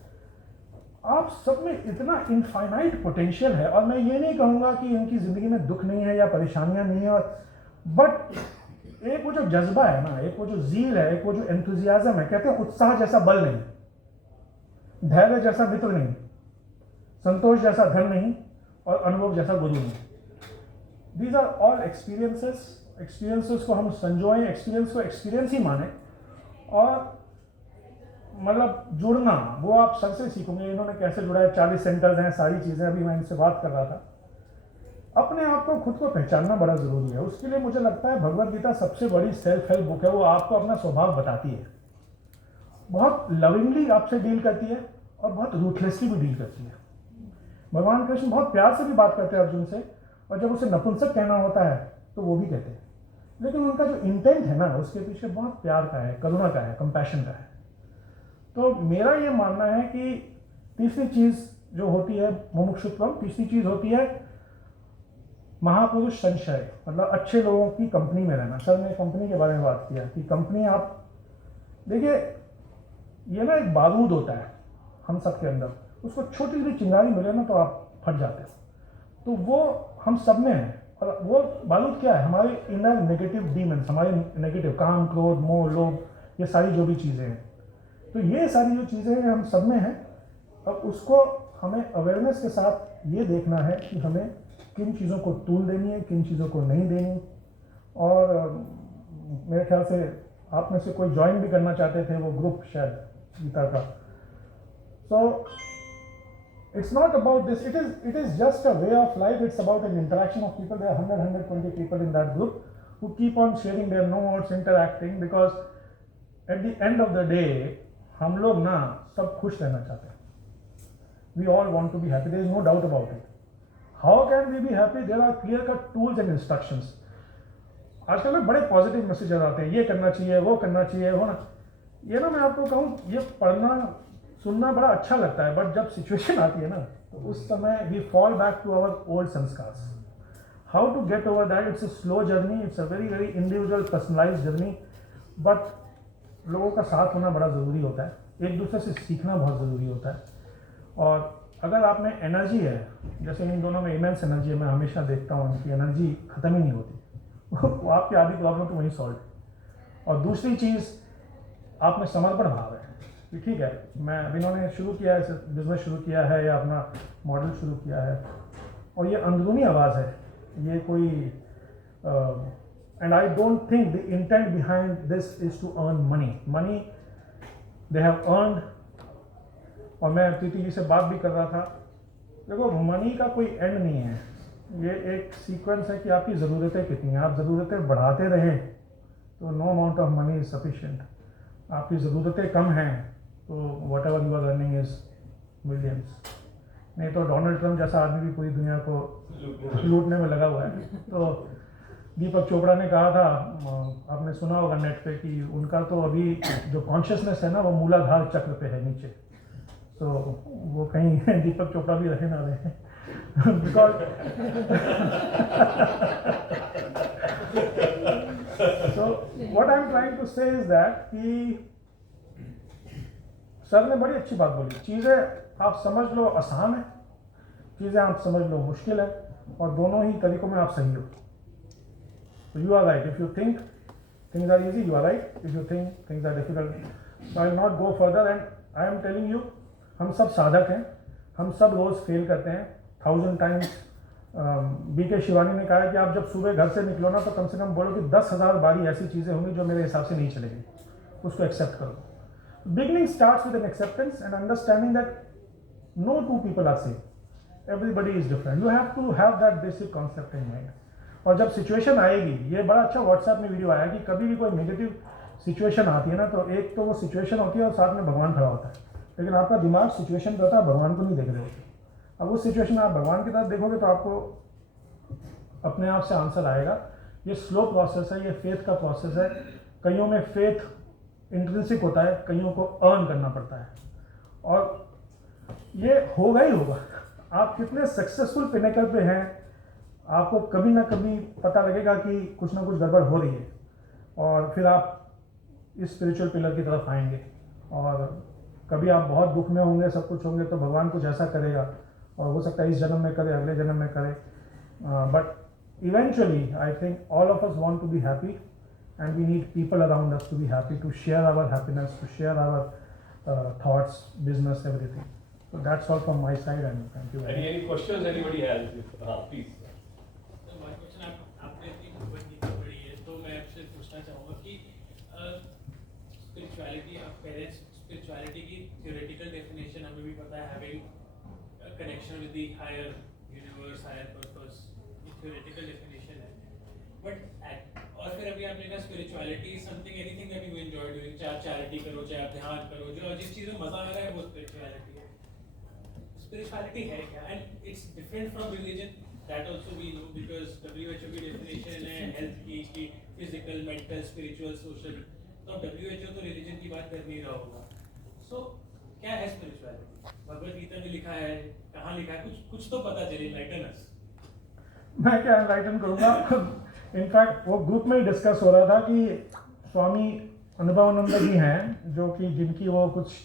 आप सब में इतना इनफाइनाइट पोटेंशियल है, और मैं ये नहीं कहूँगा कि इनकी ज़िंदगी में दुख नहीं है या परेशानियाँ नहीं है, और बट एक वो जो जज्बा है ना, एक वो जो ज़ील है, एक वो जो एंथुजियाज्म है, कहते हैं उत्साह जैसा बल नहीं, धैर्य जैसा मित्र नहीं, संतोष जैसा धन नहीं, और अनुभव जैसा गुरु नहीं। These are all experiences, experiences को हम संजोएं, एक्सपीरियंस को एक्सपीरियंस ही माने, और मतलब जुड़ना वो आप सर से सीखोगे। इन्होंने कैसे जुड़ा है, 40 सेंटर्स हैं, सारी चीज़ें, अभी मैं इनसे बात कर रहा था। अपने आप को खुद को पहचानना बड़ा ज़रूरी है। उसके लिए मुझे लगता है भगवद गीता सबसे बड़ी सेल्फ हेल्प बुक है। वो आपको अपना स्वभाव बताती है, बहुत लविंगली आपसे डील करती है और बहुत रूथलेसली भी डील करती है। भगवान कृष्ण बहुत प्यार से भी बात करते हैं अर्जुन से, और जब उसे नपुंसक कहना होता है तो वो भी कहते हैं, लेकिन उनका जो इंटेंट है ना उसके पीछे बहुत प्यार का है, करुणा का है, कंपैशन का है। तो मेरा ये मानना है कि तीसरी चीज़ जो होती है मुमुक्षुत्वम, तीसरी चीज़ होती है महापुरुष संशय, मतलब अच्छे लोगों की कंपनी में रहना। सर ने कंपनी के बारे में बात किया कि कंपनी, आप देखिए ये ना एक बारूद होता है हम सब के अंदर, उसको छोटी सी चिंगारी मिले ना तो आप फट जाते हो। तो वो हम सब में है, और वो बारूद क्या है, हमारे इनर नेगेटिव डीमंस, हमारे नेगेटिव काम, क्रोध, मोह, लोभ, ये सारी जो भी चीज़ें हैं। तो ये सारी जो चीज़ें हैं हम सब में हैं, और उसको हमें अवेयरनेस के साथ ये देखना है कि हमें किन चीज़ों को तूल देनी है, किन चीज़ों को नहीं देनी। और मेरे ख्याल से आप में से कोई ज्वाइन भी करना चाहते थे वो ग्रुप शायद गीता का। तो It's not about this. It is just a way of life. It's about an interaction of people. There are 120 people in that group who keep on sharing their notes, interacting, because at the end of the day हम लोग ना सब खुश रहना चाहते हैं. We all want to be happy. There is no doubt about it. How can we be happy? There are clear-cut tools and instructions. आजकल में बड़े पॉजिटिव मैसेजेस आते हैं, ये करना चाहिए, वो करना चाहिए, हो ना. ये ना मैं आपको कहूँ, ये पढ़ना सुनना बड़ा अच्छा लगता है, बट जब सिचुएशन आती है ना तो उस समय we fall back to our old संस्कार्स. How to get over that? It's a slow journey, it's a very very individual personalised journey, but लोगों का साथ होना बड़ा ज़रूरी होता है, एक दूसरे से सीखना बहुत ज़रूरी होता है. और अगर आप में एनर्जी है, जैसे इन दोनों में इमेंस एनर्जी है, मैं हमेशा देखता हूँ इनकी एनर्जी ख़त्म ही नहीं होती. वो आपकी आधी प्रॉब्लम तो वहीं सॉल्व. और दूसरी चीज़, आप में समर्पण भाव है कि ठीक है, मैं अब इन्होंने शुरू किया है, बिजनेस शुरू किया है या अपना मॉडल शुरू किया है, और ये अंदरूनी आवाज़ है, ये कोई and I don't think the intent behind this is to earn money they have earned. और मैं प्रीति जी से बात भी कर रहा था, देखो मनी का कोई एंड नहीं है, ये एक सीक्वेंस है कि आपकी ज़रूरतें कितनी हैं. आप ज़रूरतें बढ़ाते रहें तो no amount of money is sufficient. आपकी ज़रूरतें कम हैं तो whatever you are earning is millions. नहीं तो डोनाल्ड ट्रंप जैसा आदमी भी पूरी दुनिया को लूटने में लगा हुआ है. तो दीपक चोपड़ा ने कहा था, आपने सुना होगा नेट पे, कि उनका तो अभी जो कॉन्शियसनेस है ना वो मूलाधार चक्र पे है नीचे. तो वो कहीं दीपक चोपड़ा भी रहे ना रहे because so what I'm trying to say is that कि सर ने बड़ी अच्छी बात बोली, चीज़ें आप समझ लो आसान है, चीज़ें आप समझ लो मुश्किल है, और दोनों ही तरीकों में आप सही हो. So you are right. If you think things are easy, you are right. If you think things are difficult, so I will not go further. And I am telling you, हम सब साधक हैं, हम सब रोज़ फेल करते हैं 1000 times. BK Shivani ने कहा है कि आप जब सुबह घर से निकलो ना तो कम से कम बोलो कि 10,000 बारी ऐसी चीज़ें होंगी जो मेरे हिसाब से नहीं चलेगी, उसको एक्सेप्ट करो. Beginning starts with an acceptance and understanding that no two people are same, everybody is different. You have to have that basic concept in mind. और जब सिचुएशन आएगी, ये बड़ा अच्छा व्हाट्सएप में वीडियो आया कि कभी भी कोई नेगेटिव सिचुएशन आती है ना तो एक तो वो सिचुएशन होती है और साथ में भगवान खड़ा होता है, लेकिन आपका दिमाग सिचुएशन पे होता है, भगवान को नहीं देख रहे होते. अब उस सिचुएशन में आप भगवान की तरफ देखोगे तो आपको अपने आप से आंसर आएगा. ये स्लो प्रोसेस है, ये फेथ का प्रोसेस है. कईयों में फेथ इंट्रिंसिक होता है, कईयों को अर्न करना पड़ता है, और ये होगा ही होगा. आप कितने सक्सेसफुल पिनेकल पे हैं, आपको कभी ना कभी पता लगेगा कि कुछ ना कुछ गड़बड़ हो रही है, और फिर आप इस स्पिरिचुअल पिलर की तरफ आएंगे. और कभी आप बहुत दुख में होंगे, सब कुछ होंगे, तो भगवान कुछ ऐसा करेगा, और हो सकता है इस जन्म में करे, अगले जन्म में करे. But eventually I think all of us want to be happy, and we need people around us to be happy, to share our happiness, to share our thoughts, business, everything. So that's all from my side, and thank you. Any questions anybody has? Please. तो my question आपने इतनी भगवद गीता पढ़ी है, तो मैं आपसे पूछना चाहूँगा कि स्पिरिचुअलिटी, आप कह रहे हैं स्पिरिचुअलिटी की थ्योरेटिकल डेफिनेशन हमें भी पता है, having connection with the higher universe, higher purpose, ये थ्योरेटिकल डेफिनेशन है. बट और फिर अभी आपने कहा spirituality is something, anything that you enjoy doing, चाहे आप चैरिटी करो, चाहे आप ध्यान करो, जो जिस चीज़ में मजा आ रहा है वो स्पिरिचुअलिटी है. स्पिरिचुअलिटी है क्या? And it's different from religion, that also we know, because WHO की डेफिनेशन है हेल्थ की फिजिकल, मेंटल, स्पिरिचुअल, सोशल. तो WHO तो रिलीजन की बात कर नहीं रहा होगा. सो क्या है स्पिरिचुअलिटी? भगवद गीता में लिखा है, कहाँ लिखा है? कुछ तो पता चले, एनलाइटन अस. मैं क्या एनलाइटन करूँगा. इनफैक्ट वो ग्रुप में डिस्कस हो रहा था कि स्वामी अनुभवानंद जी हैं, जो कि जिनकी वो कुछ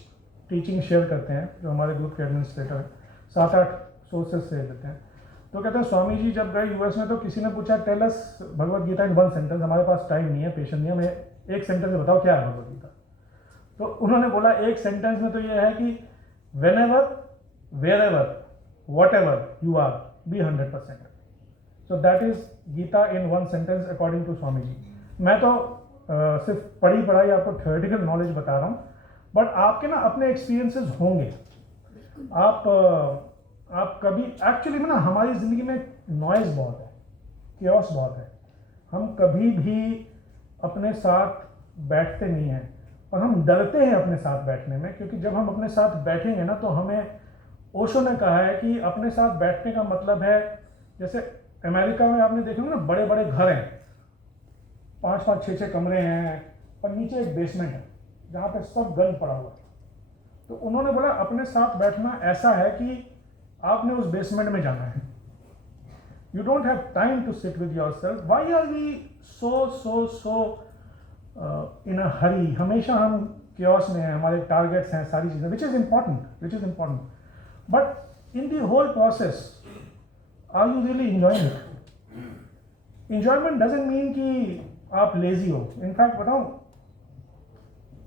टीचिंग शेयर करते हैं, जो हमारे ग्रुप के एडमिनिस्ट्रेटर हैं, 7-8 सोर्सेज से देते हैं. तो कहते हैं स्वामी जी जब गए यूएस में तो किसी ने पूछा टेल अस भगवद गीता इन 1 सेंटेंस. हमारे पास टाइम नहीं है, पेशेंस नहीं है, हमें एक सेंटेंस में बताओ क्या है भगवद गीता. तो उन्होंने बोला एक सेंटेंस में तो ये है कि whenever, wherever, whatever you are, be 100%. So that is Gita in 1 sentence according to Swami ji. मैं तो सिर्फ पढ़ाई आपको थ्योरेटिकल नॉलेज बता रहा हूँ, बट आपके ना अपने एक्सपीरियंसेस होंगे. आप आप कभी एक्चुअली में ना हमारी ज़िंदगी में नॉइज़ बहुत है, केओस बहुत है, हम कभी भी अपने साथ बैठते नहीं हैं और हम डरते हैं अपने साथ बैठने में, क्योंकि जब हम अपने साथ बैठेंगे ना तो हमें, ओशो ने कहा है कि अपने साथ बैठने का मतलब है, जैसे अमेरिका में आपने देखा ना बड़े बड़े घर हैं, 5-5, 6-6 कमरे हैं और नीचे एक बेसमेंट है जहाँ पे सब गंद पड़ा हुआ है। तो उन्होंने बोला अपने साथ बैठना ऐसा है कि आपने उस बेसमेंट में जाना है। You don't have time to sit with your self. Why are we so in a hurry? हमेशा हम क्योस में हैं, हमारे टारगेट्स हैं, सारी चीज़ें, which is important, but in the whole process are you really enjoying it? Enjoyment doesn't mean कि आप लेजी हो। इनफैक्ट बताऊं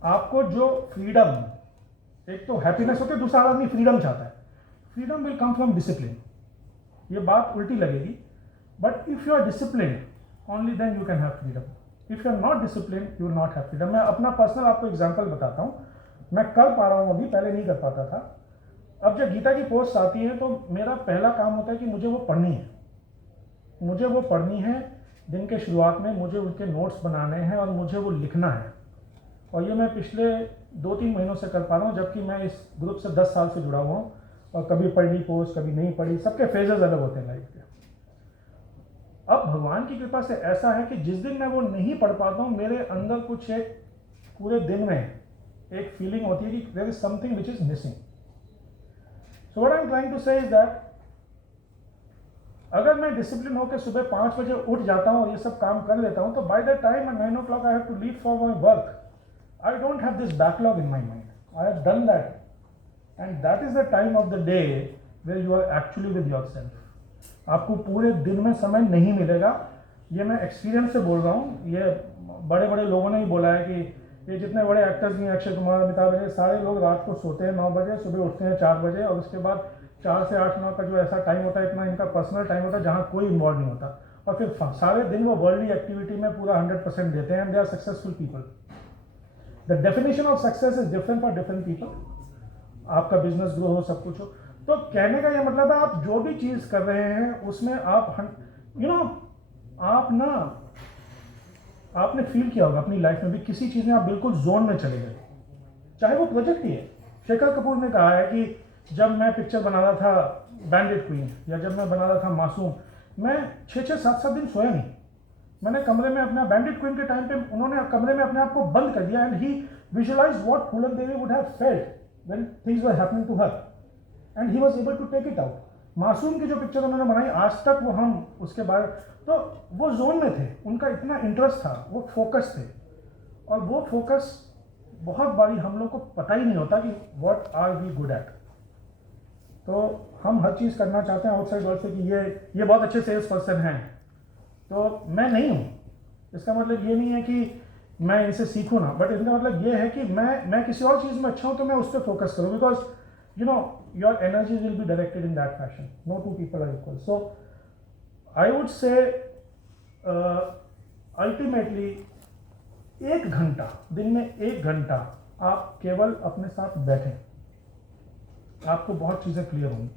आपको, जो फ्रीडम, एक तो हैप्पीनेस होती है, दूसरा आदमी फ्रीडम चाहता है। Freedom will come from discipline. ये बात उल्टी लगेगी, but if you are discipline only then you can have freedom. If you are not discipline you will not have freedom. मैं अपना पर्सनल आपको एग्जांपल बताता हूँ। मैं कर पा रहा हूँ अभी, पहले नहीं कर पाता था। अब जब गीता की पोस्ट आती है तो मेरा पहला काम होता है कि मुझे वो पढ़नी है। दिन के शुरुआत में मुझे उनके नोट्स बनाने हैं और मुझे वो लिखना है। और ये मैं पिछले 2-3 महीनों से कर पा रहा हूँ, जबकि मैं इस ग्रुप से 10 साल से जुड़ा हुआ हूँ और कभी पढ़ ली पोस्ट, कभी नहीं पढ़ी। सबके फेजेस अलग होते हैं लाइफ के। अब भगवान की कृपा से ऐसा है कि जिस दिन मैं वो नहीं पढ़ पाता हूँ, मेरे अंदर कुछ एक पूरे दिन में एक फीलिंग होती है कि there is something which is missing. So what I am trying to say is that अगर मैं डिसिप्लिन होकर सुबह 5 बजे उठ जाता हूँ और ये सब काम कर लेता हूँ, तो by the time at 9 o'clock I have to leave for my work, I don't have this backlog in my mind. I have done that, and that is the time of the day where you are actually with your self. आपको पूरे दिन में समय नहीं मिलेगा। ये मैं experience से बोल रहा हूँ। ये बड़े बड़े लोगों ने ही बोला है कि ये जितने बड़े एक्टर्स नहीं, अक्षय कुमार, अमिताभ बच्चन, सारे लोग रात को सोते हैं 9 बजे, सुबह उठते हैं 4 बजे, और उसके बाद 4 से 8-9 का जो ऐसा टाइम होता है, इतना इनका पर्सनल टाइम होता है जहाँ कोई इन्वॉल्व नहीं होता, और फिर सारे दिन वो वर्ल्डली एक्टिविटी में पूरा 100% देते हैं, and they are successful people. The definition of success is different for different people. आपका बिजनेस ग्रो हो, सब कुछ हो, तो कहने का ये मतलब है आप जो भी चीज़ कर रहे हैं उसमें आप आप ना, आपने फील किया होगा अपनी लाइफ में भी, किसी चीज़ में आप बिल्कुल जोन में चले गए, चाहे वो प्रोजेक्ट ही है। शेखर कपूर ने कहा है कि जब मैं पिक्चर बना रहा था बैंडिट क्वीन, या जब मैं बना रहा था मासूम, मैं 6-6, 7-7 दिन सोया नहीं। मैंने कमरे में अपना, बैंडिट क्वीन के टाइम पे उन्होंने कमरे में अपने आप को बंद कर दिया, and he visualized what Phoolan Devi would have felt when things were happening to her, and he was able to take it out. मासूम की जो पिक्चर उन्होंने बनाई, आज तक वो हम उसके बारे, तो वो जोन में थे, उनका इतना इंटरेस्ट था, वो फोकस थे, और वो फोकस बहुत बारी हम लोग को पता ही नहीं होता कि what are we good at. तो हम हर चीज़ करना चाहते हैं आउटसाइड वर्ल्ड से कि ये बहुत अच्छे सेल्स पर्सन हैं, तो मैं नहीं हूँ। इसका मतलब ये नहीं है कि मैं इनसे सीखूँ ना, बट इसका मतलब ये है कि मैं किसी और चीज़ में अच्छा हूँ तो मैं उस पर फोकस करूँ, because your energies will be directed in that fashion. No two people are equal. So I would say ultimately 1 घंटा, दिन में 1 घंटा आप केवल अपने साथ बैठें, आपको बहुत चीज़ें क्लियर होंगी।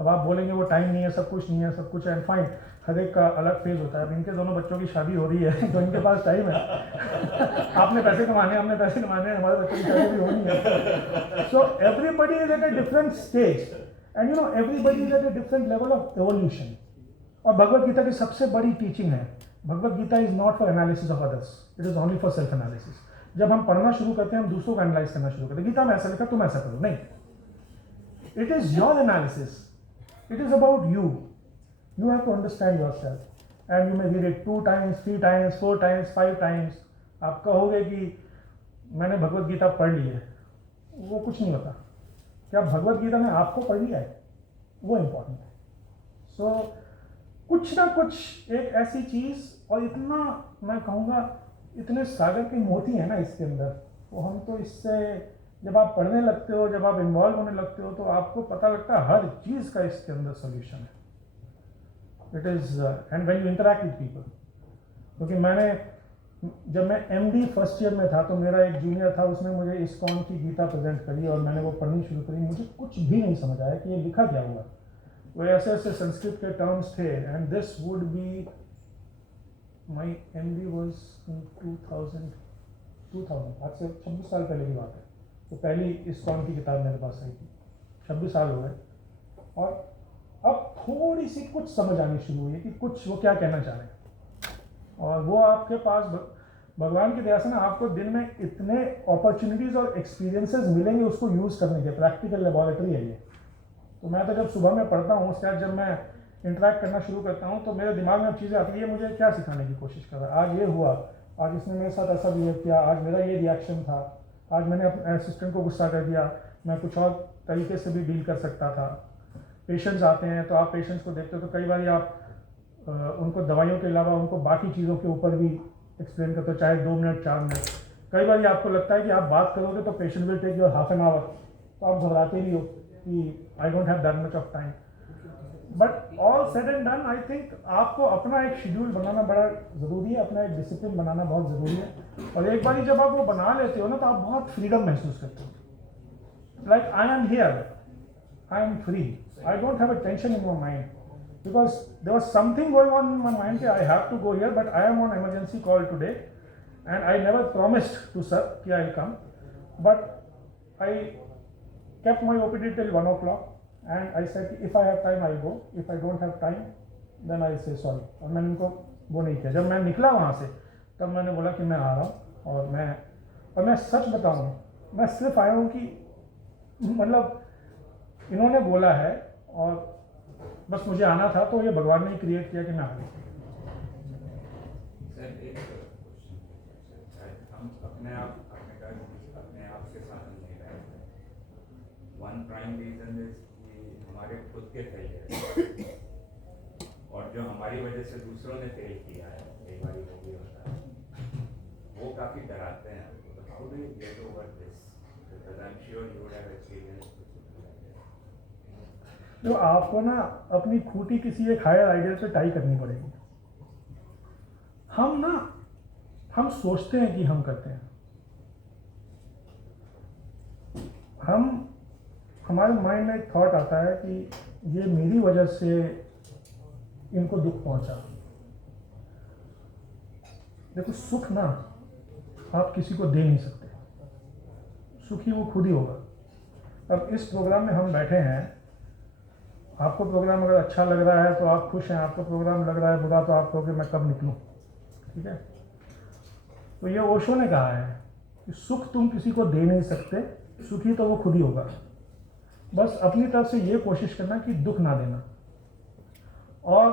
अब आप बोलेंगे वो टाइम नहीं है, सब कुछ नहीं है, सब कुछ है, फाइन, हर एक का अलग फेज होता है। अब इनके दोनों बच्चों की शादी हो रही है तो इनके पास टाइम है। आपने पैसे कमाने, हमने पैसे कमाने, हमारे बच्चों की शादी भी होनी है। So everybody is at a different stage, and everybody is at a different level of evolution. और भगवत गीता की सबसे बड़ी टीचिंग है, Bhagavad Gita is not for analysis of others, it is only for self analysis. जब हम पढ़ना शुरू करते हैं, हम दूसरों को एनालाइज करना शुरू करते हैं। गीता में ऐसा लिखा, तुम ऐसा करो, नहीं, it is your analysis, it is about you. You have to understand yourself, and you may read it 2 times, 3 times, 4 times, 5 times. आप कहोगे कि मैंने भगवत गीता पढ़ ली है, वो कुछ नहीं होता। क्या भगवत गीता ने आपको पढ़ लिया है, वो इम्पोर्टेंट है। सो कुछ ना कुछ एक ऐसी चीज़, और इतना मैं कहूँगा इतने सागर के मोती हैं ना इसके अंदर, वो हम तो इससे, जब आप पढ़ने लगते हो, जब आप इन्वॉल्व होने लगते हो, तो आपको पता लगता है हर चीज़ का इसके अंदर सोल्यूशन है। It is and when you interact with people, क्योंकि मैंने जब मैं MD फर्स्ट ईयर में था तो मेरा एक जूनियर था, उसने मुझे इस्कॉन की गीता प्रेजेंट करी और मैंने वो पढ़नी शुरू करी। मुझे कुछ भी नहीं समझ आया कि ये लिखा क्या हुआ। वो ऐसे ऐसे संस्कृत के टर्म्स थे। And this would be my MD was in 2000 आज से 26 साल पहले की बात है। तो पहली इस्कॉन की किताब मेरे पास आई थी, 26 साल हो गए। और अब थोड़ी सी कुछ समझ आनी शुरू हुई है कि कुछ वो क्या कहना चाह रहे हैं। और वो आपके पास भगवान की दया से ना आपको दिन में इतने अपॉर्चुनिटीज़ और एक्सपीरियंसेस मिलेंगे उसको यूज़ करने के। प्रैक्टिकल लेबोरेटरी है ये। तो मैं तो जब सुबह में पढ़ता हूँ, उसके बाद जब मैं इंटरेक्ट करना शुरू करता हूँ तो मेरे दिमाग में अब चीज़ें आती है, ये मुझे क्या सिखाने की कोशिश कर रहा है। आज ये हुआ, आज इसने मेरे साथ ऐसा बिहेव किया, आज मेरा ये रिएक्शन था, आज मैंने अपने असिस्टेंट को गुस्सा कर दिया, मैं कुछ और तरीके से भी डील कर सकता था। पेशेंट्स आते हैं तो आप पेशेंट्स को देखते हो तो कई बार आप उनको दवाइयों के अलावा उनको बाकी चीज़ों के ऊपर भी एक्सप्लेन करते हो, चाहे 2 मिनट 4 मिनट। कई बार आपको लगता है कि आप बात करोगे तो patient will take your half an hour, तो आप घबराते भी हो कि I don't have that much of time. But all said and done, I think आपको अपना एक शेड्यूल बनाना बड़ा ज़रूरी है, अपना एक डिसिप्लिन बनाना बहुत ज़रूरी है। और एक बार जब आप वो बना लेते हो ना तो आप बहुत फ्रीडम महसूस करते हो। Like I am here, I am free. I don't have a tension in my mind because there was something going on in my mind that I have to go here, but I am on emergency call today, and I never promised to sir that I will come, but I kept my OPD till 1 o'clock, and I said if I have time I will go, if I don't have time then I will say sorry. और मैंने उनको वो नहीं किया। जब मैं निकला वहाँ से तब मैंने बोला कि मैं आ रहा हूँ। और मैं सच बताऊँ, मैं सिर्फ आया हूँ कि मतलब इन्होंने बोला है और बस मुझे आना था, तो ये भगवान ने क्रिएट किया कि मैं आ गया। सर एक क्वेश्चन, हम अपने आप के साथ नहीं रह रहे। वन प्राइम रीजन इज कि हमारे खुद के फेलियर और जो हमारी वजह से दूसरों ने फेल किया है, कई बार वो भी होता है, वो काफ़ी डराते हैं। तो how do you get over this? Because I am sure you would have experience. तो आपको ना अपनी खूंटी किसी एक हायर आइडियल पे टाई करनी पड़ेगी। हम सोचते हैं कि हम करते हैं, हमारे माइंड में एक थॉट आता है कि ये मेरी वजह से इनको दुख पहुंचा। देखो सुख ना आप किसी को दे नहीं सकते, सुखी वो खुद ही होगा। अब इस प्रोग्राम में हम बैठे हैं, आपको प्रोग्राम अगर अच्छा लग रहा है तो आप खुश हैं, आपको प्रोग्राम लग रहा है बुरा तो आप कहोगे मैं कब निकलूं। ठीक है, तो ये ओशो ने कहा है कि सुख तुम किसी को दे नहीं सकते, सुखी तो वो खुद ही होगा। बस अपनी तरफ से ये कोशिश करना कि दुख ना देना। और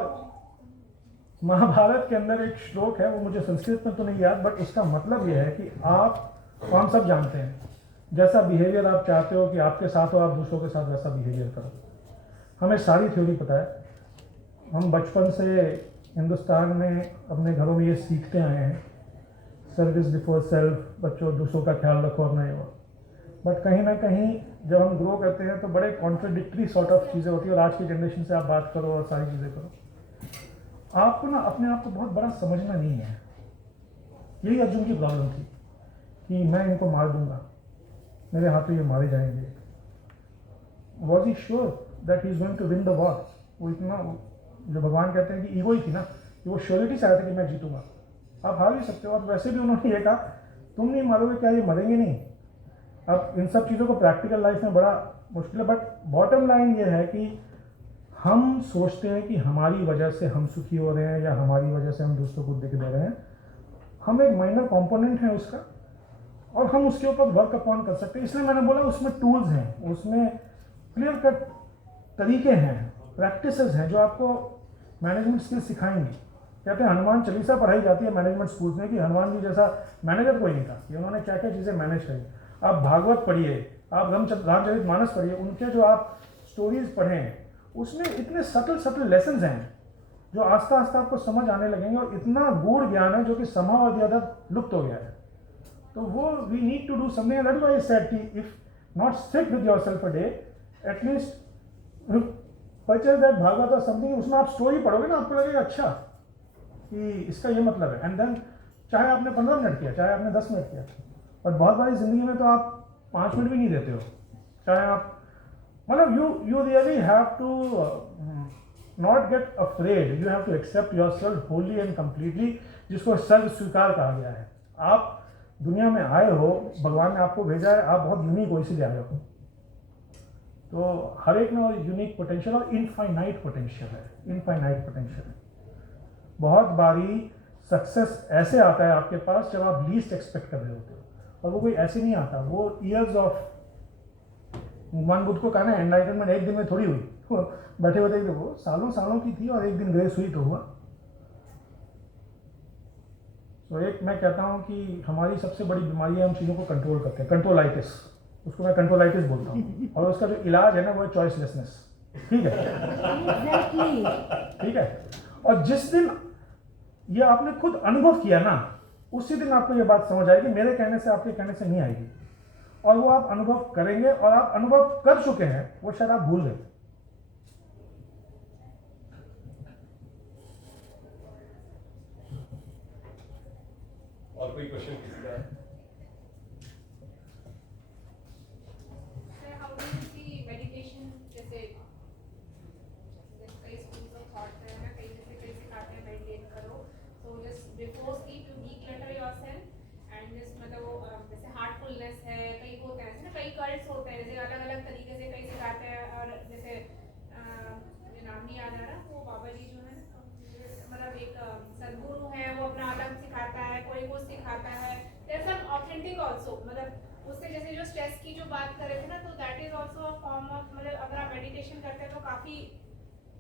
महाभारत के अंदर एक श्लोक है, वो मुझे संस्कृत में तो नहीं याद, बट उसका मतलब ये है कि हम सब जानते हैं जैसा बिहेवियर आप चाहते हो कि आपके साथ हो, आप दूसरों के साथ वैसा बिहेवियर करो। हमें सारी थ्योरी पता है, हम बचपन से हिंदुस्तान में अपने घरों में ये सीखते आए हैं, सर्विस बिफोर सेल्फ, बच्चों दूसरों का ख्याल रखो अपना। बट कहीं ना कहीं जब हम ग्रो करते हैं तो बड़े कॉन्ट्रडिक्टरी सॉर्ट ऑफ चीज़ें होती है। और आज की जनरेशन से आप बात करो और सारी चीज़ें करो, आपको ना अपने आप को बहुत बड़ा समझना नहीं है। यही अर्जुन की प्रॉब्लम थी कि मैं इनको मार दूंगा, मेरे हाथों ये मारे जाएंगे। Was he sure that he is going to win the war? वो इतना, जो भगवान कहते हैं कि ईगो ही थी ना, कि वो श्योरिटी से आया था कि मैं जीतूंगा। आप हार ही सकते हो। और वैसे भी उन्होंने ये कहा तुम नहीं मारोगे, क्या ये मरेंगे नहीं? अब इन सब चीज़ों को प्रैक्टिकल लाइफ में बड़ा मुश्किल है। बट बॉटम लाइन ये है कि हम सोचते हैं कि हमारी वजह से हम सुखी हो रहे हैं या हमारी वजह से हम दूसरों को दिख दे रहे हैं। हम एक माइनर कंपोनेंट है उसका, और हम उसके ऊपर वर्क अपॉन कर सकते हैं। इसलिए मैंने बोला उसमें टूल्स हैं, उसमें क्लियर कट तरीके हैं, प्रैक्टिसेस हैं जो आपको मैनेजमेंट स्किल सिखाएंगे। कहते हैं हनुमान चालीसा पढ़ाई जाती है मैनेजमेंट स्कूल्स में कि हनुमान जी जैसा मैनेजर कोई नहीं था, कि उन्होंने क्या क्या चीज़ें मैनेज करी। आप भागवत पढ़िए, आप रामचरित मानस पढ़िए, उनके जो आप स्टोरीज पढ़ें उसमें इतने सटल लेसन्स हैं जो आस्ता आस्ता आपको समझ आने लगेंगे। और इतना गूढ़ ज्ञान है जो कि somehow or the other लुप्त हो गया है। तो वो we need to do something. That's why I said कि if not sit with yourself a day, at least purchase that Bhagavat और समथिंग, उसमें आप स्टोरी पढ़ोगे ना, आपको लगेगा अच्छा कि इसका ये मतलब है। एंड देन चाहे आपने 15 मिनट किया, चाहे आपने 10 मिनट किया, और बहुत बारी ज़िंदगी में तो आप 5 मिनट भी नहीं देते हो। चाहे आप मतलब you really have to not get afraid, you have to accept yourself wholly and completely, जिसको सर्व स्वीकार कहा गया है। आप दुनिया में आए हो, भगवान ने आपको भेजा है, आप बहुत यूनिक हो इसीलिए आए हो। तो हर एक में यूनिक पोटेंशियल और इनफाइनाइट पोटेंशियल है, इनफाइनाइट पोटेंशियल है। बहुत बारी सक्सेस ऐसे आता है आपके पास जब आप लीस्ट एक्सपेक्ट कर रहे होते हो, और वो कोई ऐसे नहीं आता, वो ईयर्स ऑफ, भगवान बुद्ध को कहना है एनलाइटनमेंट एक दिन में थोड़ी हुई, बैठे हुए थे वो सालों सालों की थी, और एक दिन ग्रेस हुई तो हुआ। तो एक मैं कहता हूँ कि हमारी सबसे बड़ी बीमारी है, हम चीज़ों को कंट्रोल करते हैं, कंट्रोलाइटिस, उसको मैं कंट्रोलाइटिस बोलता हूँ, और उसका जो इलाज है ना वो है चॉइसलेसनेस। ठीक है, ठीक है। और जिस दिन ये आपने खुद अनुभव किया ना, उसी दिन आपको ये बात समझ आएगी, मेरे कहने से आपके कहने से नहीं आएगी, और वो आप अनुभव करेंगे, और आप अनुभव कर चुके हैं, वो शायद आप भूल गए। और कोई क्वेश्चन किसी का? How do you see meditation? जैसे कई schools of thought है ना, कई सिखाते हैं meditate करो, so just before sleep you declutter yourself and just मतलब वो जैसे heartfulness है, कई होते हैं ना, कई cults होते हैं, जैसे अलग अलग तरीके से कई सिखाते हैं, और जैसे मुझे नाम नहीं याद आ रहा, वो बाबा जी जो है ना, मतलब एक सदगुरु है, वो अपना अलग सिखाता है, कोई कुछ सिखाता है, देयर सम ऑथेंटिक आल्सो, मतलब उससे जैसे जो स्ट्रेस की जो बात कर रहे थे ना, तो that is also a form of, मतलब अगर आप मेडिटेशन करते हैं तो काफी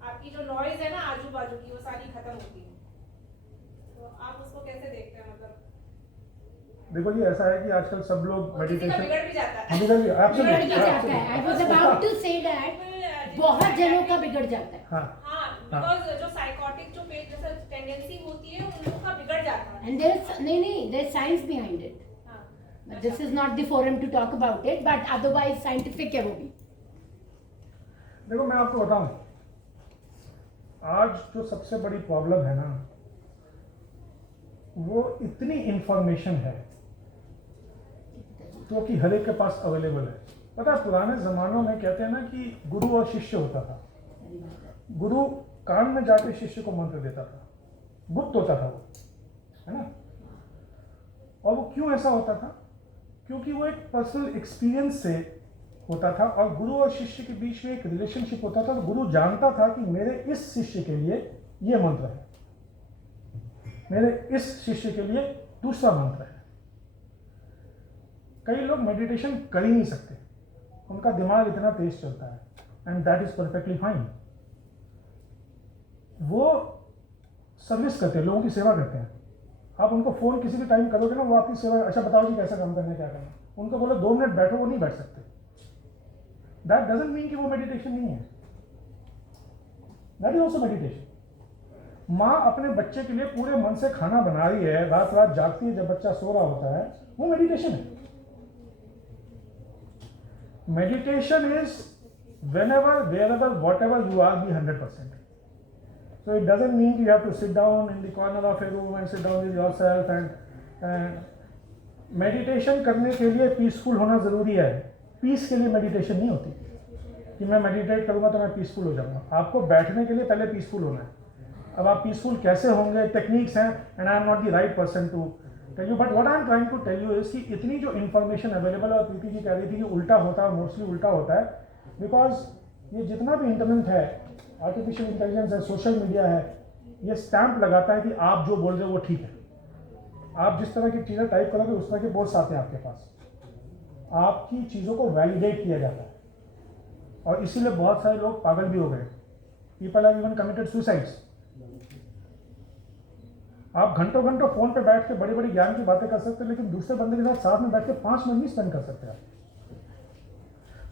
आपकी जो नॉइज है ना आजू बाजू की, वो सारी खत्म होती है। तो आप उसको कैसे देखते हैं? मतलब देखो जी, ऐसा है कि आजकल सब लोग मेडिटेशन बिगड़ भी जाता है, बिगड़ भी बिगड़ भी जाता है। I was about to say that बहुत जनों का बिगड़ जाता है। हाँ, हाँ, बिकॉज़ जो साइकोटिक जो पेज जैसा टेंडेंसी होती है उनका बिगड़ जाता है। एंड देयर इज नहीं there is science behind it, but this is not the forum to talk about it, but otherwise scientific है वो भी। देखो मैं आपको बताऊं, आज जो सबसे बड़ी प्रॉब्लम है ना, वो इतनी इंफॉर्मेशन है जो कि हर एक के पास अवेलेबल है। पता है, पुराने ज़मानों में कहते हैं ना कि गुरु और शिष्य होता था, गुरु कान में जाके शिष्य को मंत्र देता था, गुप्त होता था वो, है ना। और वो क्यों ऐसा होता था? क्योंकि वो एक पर्सनल एक्सपीरियंस से होता था, और गुरु और शिष्य के बीच में एक रिलेशनशिप होता था। तो गुरु जानता था कि मेरे इस शिष्य के लिए ये मंत्र है, मेरे इस शिष्य के लिए दूसरा मंत्र है। कई लोग मेडिटेशन कर ही नहीं सकते, उनका दिमाग इतना तेज चलता है, and that is perfectly fine. वो सर्विस करते हैं, लोगों की सेवा करते हैं। आप उनको फ़ोन किसी भी टाइम करोगे ना, वो आपकी सेवा, अच्छा बताओ जी कैसा काम करना है, क्या करना है, उनको बोलो 2 मिनट बैठो, वो नहीं बैठ सकते। दैट डजंट मीन कि वो मेडिटेशन नहीं है, दैट इज ऑल्सो मेडिटेशन। माँ अपने बच्चे के लिए पूरे मन से खाना बना रही है, रात रात जागती है जब बच्चा सो रहा होता है, वो मेडिटेशन है। Meditation is whenever, wherever, whatever you are, be 100%. So it doesn't mean you have to sit down in the corner of a room and sit down with yourself and meditation करने के लिए peaceful होना ज़रूरी है। Peace के लिए meditation नहीं होती कि मैं meditate करूँगा तो मैं peaceful हो जाऊँगा। आपको बैठने के लिए पहले peaceful होना है। अब आप peaceful कैसे होंगे, टेक्निक्स हैं, and I am not the right person to tell you, but what I am trying to tell you is कि इतनी जो इन्फॉर्मेशन अवेलेबल है, और प्रीति जी कह रही थी कि उल्टा होता है, मोस्टली उल्टा होता है, बिकॉज ये जितना भी इंटरनेट है, आर्टिफिशियल इंटेलिजेंस है, सोशल मीडिया है, ये स्टैंप लगाता है कि आप जो बोल रहे हो वो ठीक है। आप जिस तरह की चीज़ें टाइप करोगे उस तरह के बोर्ड्स आते हैं आपके पास, आपकी चीज़ों को वैलिडेट किया जाता है, और इसीलिए बहुत सारे लोग पागल भी हो गए। People have even committed suicides. आप घंटों घंटों फोन पे बैठ के बड़ी बड़ी ज्ञान की बातें कर सकते हैं, लेकिन दूसरे बंदे के साथ में बैठ के 5 मिनट नहीं स्पेंड कर सकते आप।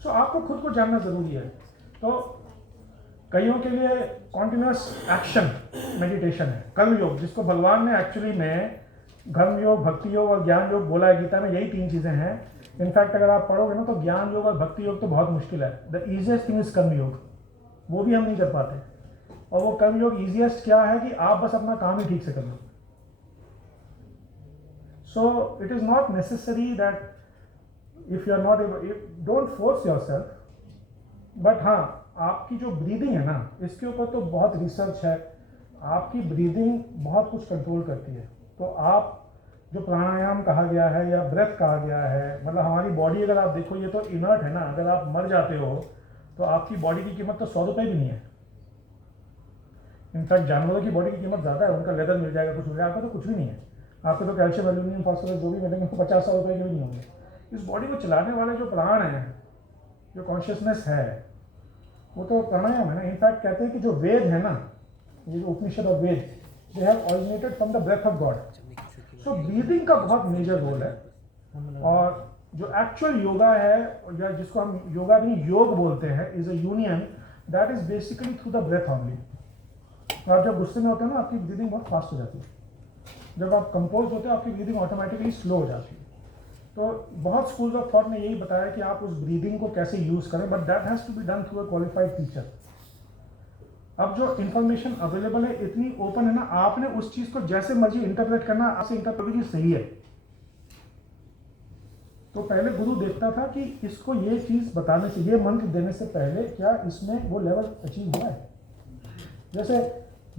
सो आपको खुद को जानना जरूरी है। तो कईयों के लिए कॉन्टिन्यूस एक्शन मेडिटेशन है, कर्म योग, जिसको भगवान ने एक्चुअली में धर्म योग, भक्ति योग और ज्ञान योग बोला है गीता में। यही 3 चीज़ें हैं। इनफैक्ट अगर आप पढ़ोगे ना तो ज्ञान योग और भक्ति योग तो बहुत मुश्किल है। द ईजिएस्ट थिंग इज कर्म योग, वो भी हम नहीं कर पाते। और वो कर्म योग ईजिएस्ट क्या है कि आप बस अपना काम ही ठीक से कर लो। So it is not necessary that if you are not able, don't force yourself. But हाँ, आपकी जो ब्रीदिंग है ना, इसके ऊपर तो बहुत रिसर्च है. आपकी ब्रीदिंग बहुत कुछ कंट्रोल करती है. तो आप जो प्राणायाम कहा गया है या ब्रेथ कहा गया है, मतलब हमारी बॉडी अगर आप देखो ये तो इनर्ट है ना. अगर आप मर जाते हो तो आपकी बॉडी की कीमत तो 100 रुपये भी नहीं है. इनफैक्ट जानवरों की बॉडी की कीमत ज़्यादा है. उनका लेदर मिल जाएगा, कुछ मिल जाएगा. आपको तो कुछ भी नहीं है. आपको तो कैल्शियम, एल्यूमिनियम, फास्फोरस जो भी मिलेंगे वो 50-100 रुपये के भी नहीं होंगे. इस बॉडी को चलाने वाले जो प्राण हैं, जो कॉन्शियसनेस है, वो तो प्राणायाम है ना. इनफैक्ट कहते हैं कि जो वेद है ना, ये जो उपनिषद और Veda, they have originated from the breath of God. So breathing का बहुत मेजर रोल है. और जो एक्चुअल योगा है, या जिसको हम योगा नहीं योग बोलते हैं, is a union that is basically through the breath only. आप जब गुस्से में होते हो ना, आपकी ब्रीदिंग बहुत फास्ट हो जाती है. जब आप कंपोज होते हो, आपकी ब्रीदिंग ऑटोमेटिकली स्लो हो जाती है. तो बहुत स्कूल्स ऑफ थॉट ने यही बताया कि आप उस ब्रीदिंग को कैसे यूज करें, but that has to be done through a qualified teacher. अब जो इन्फॉर्मेशन अवेलेबल है इतनी ओपन है ना, आपने उस चीज को जैसे मर्जी इंटरप्रेट करना, आपसे इंटरप्रेट सही है. तो पहले गुरु देखता था कि इसको ये चीज बताने से, ये मंत्र देने से पहले क्या इसमें वो लेवल अचीव हुआ है. जैसे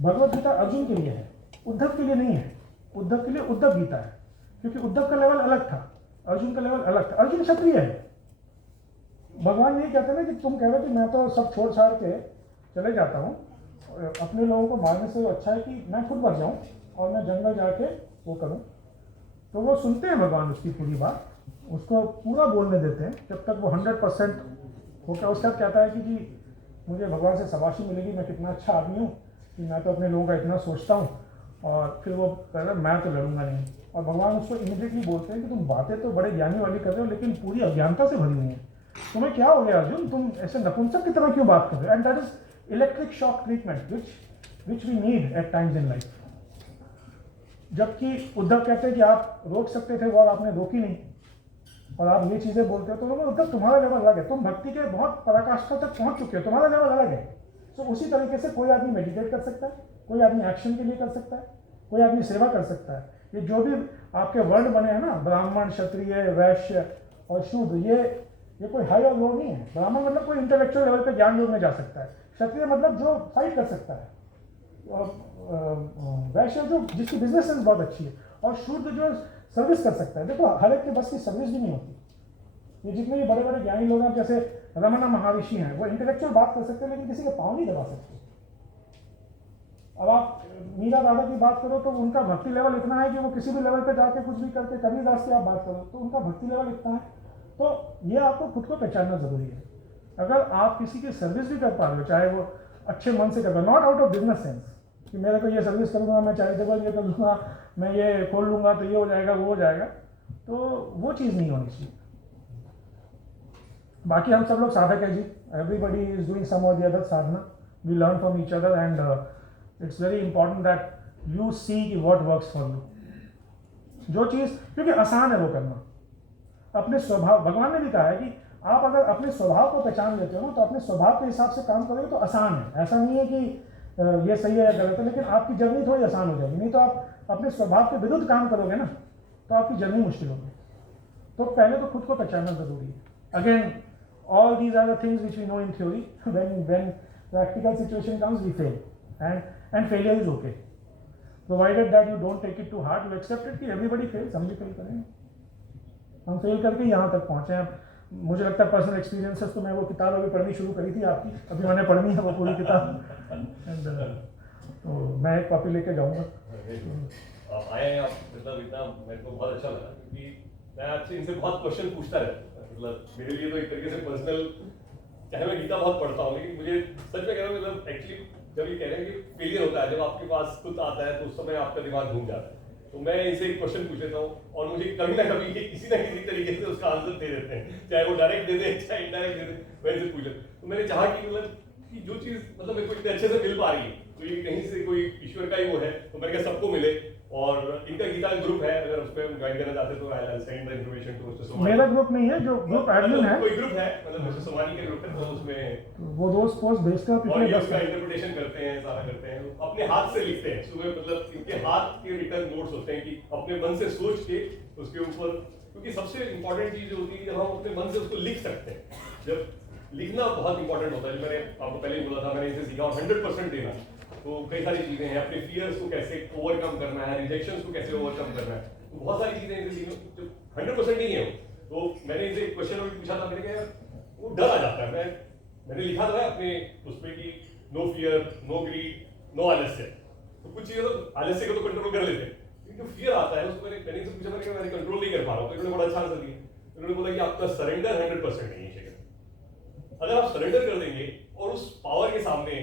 भगवत गीता अर्जुन के लिए है, उद्धव के लिए नहीं है. उद्धव के लिए उद्धव गीता है, क्योंकि उद्धव का लेवल अलग था, अर्जुन का लेवल अलग था. अर्जुन क्षत्रिय है. भगवान ये कहते हैं ना कि तुम कह रहे हो कि मैं तो सब छोड़ छाड़ के चले जाता हूँ, अपने लोगों को मारने से अच्छा है कि मैं खुद मर जाऊँ और मैं जंगल जाके वो करूँ. तो वो सुनते हैं भगवान उसकी पूरी बात, उसको पूरा बोलने देते हैं जब तक वो 100% होकर. उसके बाद कहता है कि जी मुझे भगवान से शाबाशी मिलेगी, मैं कितना अच्छा आदमी हूँ कि मैं तो अपने लोगों का इतना सोचता हूँ. और फिर वो कह रहा है मैं तो लड़ूंगा नहीं. और भगवान उसको इमीडिएटली बोलते हैं कि तुम बातें तो बड़े ज्ञानी वाली कर रहे हो, लेकिन पूरी अज्ञानता से भरी हुई है. तुम्हें क्या हो गया अर्जुन, तुम ऐसे नपुंसक की तरह क्यों बात कर रहे हो. And that is electric shock treatment which we need at times in life. जबकि उद्धव कहते हैं कि आप रोक सकते थे वो, और आपने रोकी नहीं, और आप ये चीजें बोलते हो. तो उद्धव तुम्हारा लेवल अलग है, तुम भक्ति के बहुत पराकाष्ठा तक पहुंच चुके हो, तुम्हारा लेवल अलग है. तो उसी तरीके से कोई आदमी मेडिटेट कर सकता है, कोई आदमी एक्शन के लिए कर सकता है, कोई आदमी सेवा कर सकता है. ये जो भी आपके वर्ड बने हैं ना, ब्राह्मण, क्षत्रिय, वैश्य और शूद्र, ये कोई हाई और लो नहीं है. ब्राह्मण मतलब कोई इंटेलेक्चुअल लेवल पे ज्ञान योग में जा सकता है. क्षत्रिय मतलब जो फाइट कर सकता है. वैश्य जो जिसकी बिजनेस सेंस बहुत अच्छी है. और शूद्र जो सर्विस कर सकता है. देखो हर एक के बस की सर्विस भी नहीं होती. ये जितने भी बड़े बड़े ज्ञानी लोग हैं, जैसे रमना महर्षि हैं, वो इंटेलेक्चुअल बात कर सकते हैं लेकिन किसी के पाँव नहीं दबा सकते. अब आप मीरा दादा की बात करो तो उनका भक्ति लेवल इतना है कि वो किसी भी लेवल पे जाके कुछ भी करके, कबीरदास की आप बात करो तो उनका भक्ति लेवल इतना है. तो ये आपको खुद को पहचानना जरूरी है. अगर आप किसी की सर्विस भी कर पा रहे हो, चाहे वो अच्छे मन से कर रहे हो, not out of business sense कि मेरे को ये सर्विस करूँगा, मैं चैरिटेबल ये कर लूँगा, मैं ये खोल लूँगा तो ये हो जाएगा, वो हो जाएगा, तो वो चीज़ नहीं होनी चाहिए. बाकी हम सब लोग साधक है जी. एवरीबडी इज डूइंग सम और the other sadhana. We learn from each other and it's very important that you see कि व्हाट वर्क्स फॉर यू. जो चीज़, क्योंकि आसान है वो करना. अपने स्वभाव, भगवान ने भी कहा है कि आप अगर अपने स्वभाव को पहचान लेते हो ना, तो अपने स्वभाव के हिसाब से काम करोगे तो आसान है. ऐसा नहीं है कि ये सही है या गलत है, लेकिन आपकी जर्नी थोड़ी आसान हो जाएगी. नहीं तो आप अपने स्वभाव के विरुद्ध काम करोगे ना, तो आपकी जर्नी मुश्किल होगी. तो पहले तो खुद को पहचानना जरूरी है. Again all these are the things which we know in theory. When practical situation comes, we fail, and failure is okay, provided that you don't take it too hard. You accept it कि everybody fails, हम भी fail करेंगे. हम fail करके यहाँ तक पहुँचे हैं. मुझे लगता है पर्सनल एक्सपीरियंसेस तो मैं वो किताब अभी पढ़नी शुरू करी थी आपकी, अभी मैंने पढ़नी है वो पूरी किताब. तो मैं एक कॉपी लेके जाऊँगा. आप आए हैं, आप मतलब इतना मेरे को बहुत अच्छा लगा, क्योंकि मैं आपसे इनसे बहुत क्वेश्चन पूछता रहता. मतलब मेरे लिए तो एक तरीके से पर्सनल, चाहे मैं गीता बहुत पढ़ता हूँ, लेकिन मुझे सच में कह रहा हूँ, मतलब एक्चुअली जब ये कह रहे हैं कि फेलियर होता है, जब आपके पास खुद आता है तो उस समय आपका दिमाग घूम जाता है. तो मैं इनसे एक क्वेश्चन पूछ लेता हूँ और मुझे कभी ना कभी ये किसी ना किसी तरीके से उसका आंसर दे देते हैं, चाहे वो डायरेक्ट दे दे चाहे इनडायरेक्ट दे दे, वैसे पूछ लेते. तो मैंने चाहा कि मतलब कि जो चीज़ मतलब मेरे को इतने अच्छे से मिल पा रही है, तो ये कहीं से कोई ईश्वर का ही वो है, तो मैंने कहा सबको मिले. और इनका गीता ग्रुप है, अगर उस पर ज्वाइन करना चाहते हो तो I send the information to mister Somani. मेरा ग्रुप नहीं है, जो ग्रुप एडमिन है कोई ग्रुप है, मतलब मिस्टर सोमानी के ग्रुप है, तो उसमें वो रोज पोस्ट भेजते हैं और पिछले ये 10 उसका इंटरप्रिटेशन करते हैं, सारा करते हैं, अपने हाथ से लिखते हैं सुबह, मतलब इनके हाथ के रिटर्न नोट्स होते हैं कि अपने मन से सोच के उसके ऊपर, क्योंकि सबसे इंपॉर्टेंट चीज होती है कि जब हम अपने मन से उसको लिख सकते हैं, जब लिखना बहुत इंपॉर्टेंट होता है, मैंने आपको पहले ही बोला था, मैंने इसे सीखा और 100% देना, तो कई सारी चीजें हैं, अपने फियर्स को कैसे ओवरकम करना है, रिजेक्शंस को कैसे ओवरकम करना है, तो बहुत सारी चीजें इसे सीखना, जो 100% नहीं है वो, तो मैंने इसे क्वेश्चन भी पूछा था, मैंने कहा वो डर आ जाता है, मैंने लिखा था अपने उसमें कि no fear, no greed, no आलस्य, तो कुछ चीजें तो आलस्य को तो कंट्रोल कर लेते हैं, लेकिन जो फियर आता है उसको मैंने से पूछा, मैंने कंट्रोल नहीं कर पा रहा हूँ, तो इन्होंने बड़ा अच्छा आंसर दिया, इन्होंने बोला कि आपका सरेंडर 100% नहीं है शेखर, अगर आप सरेंडर कर देंगे और उस पावर के सामने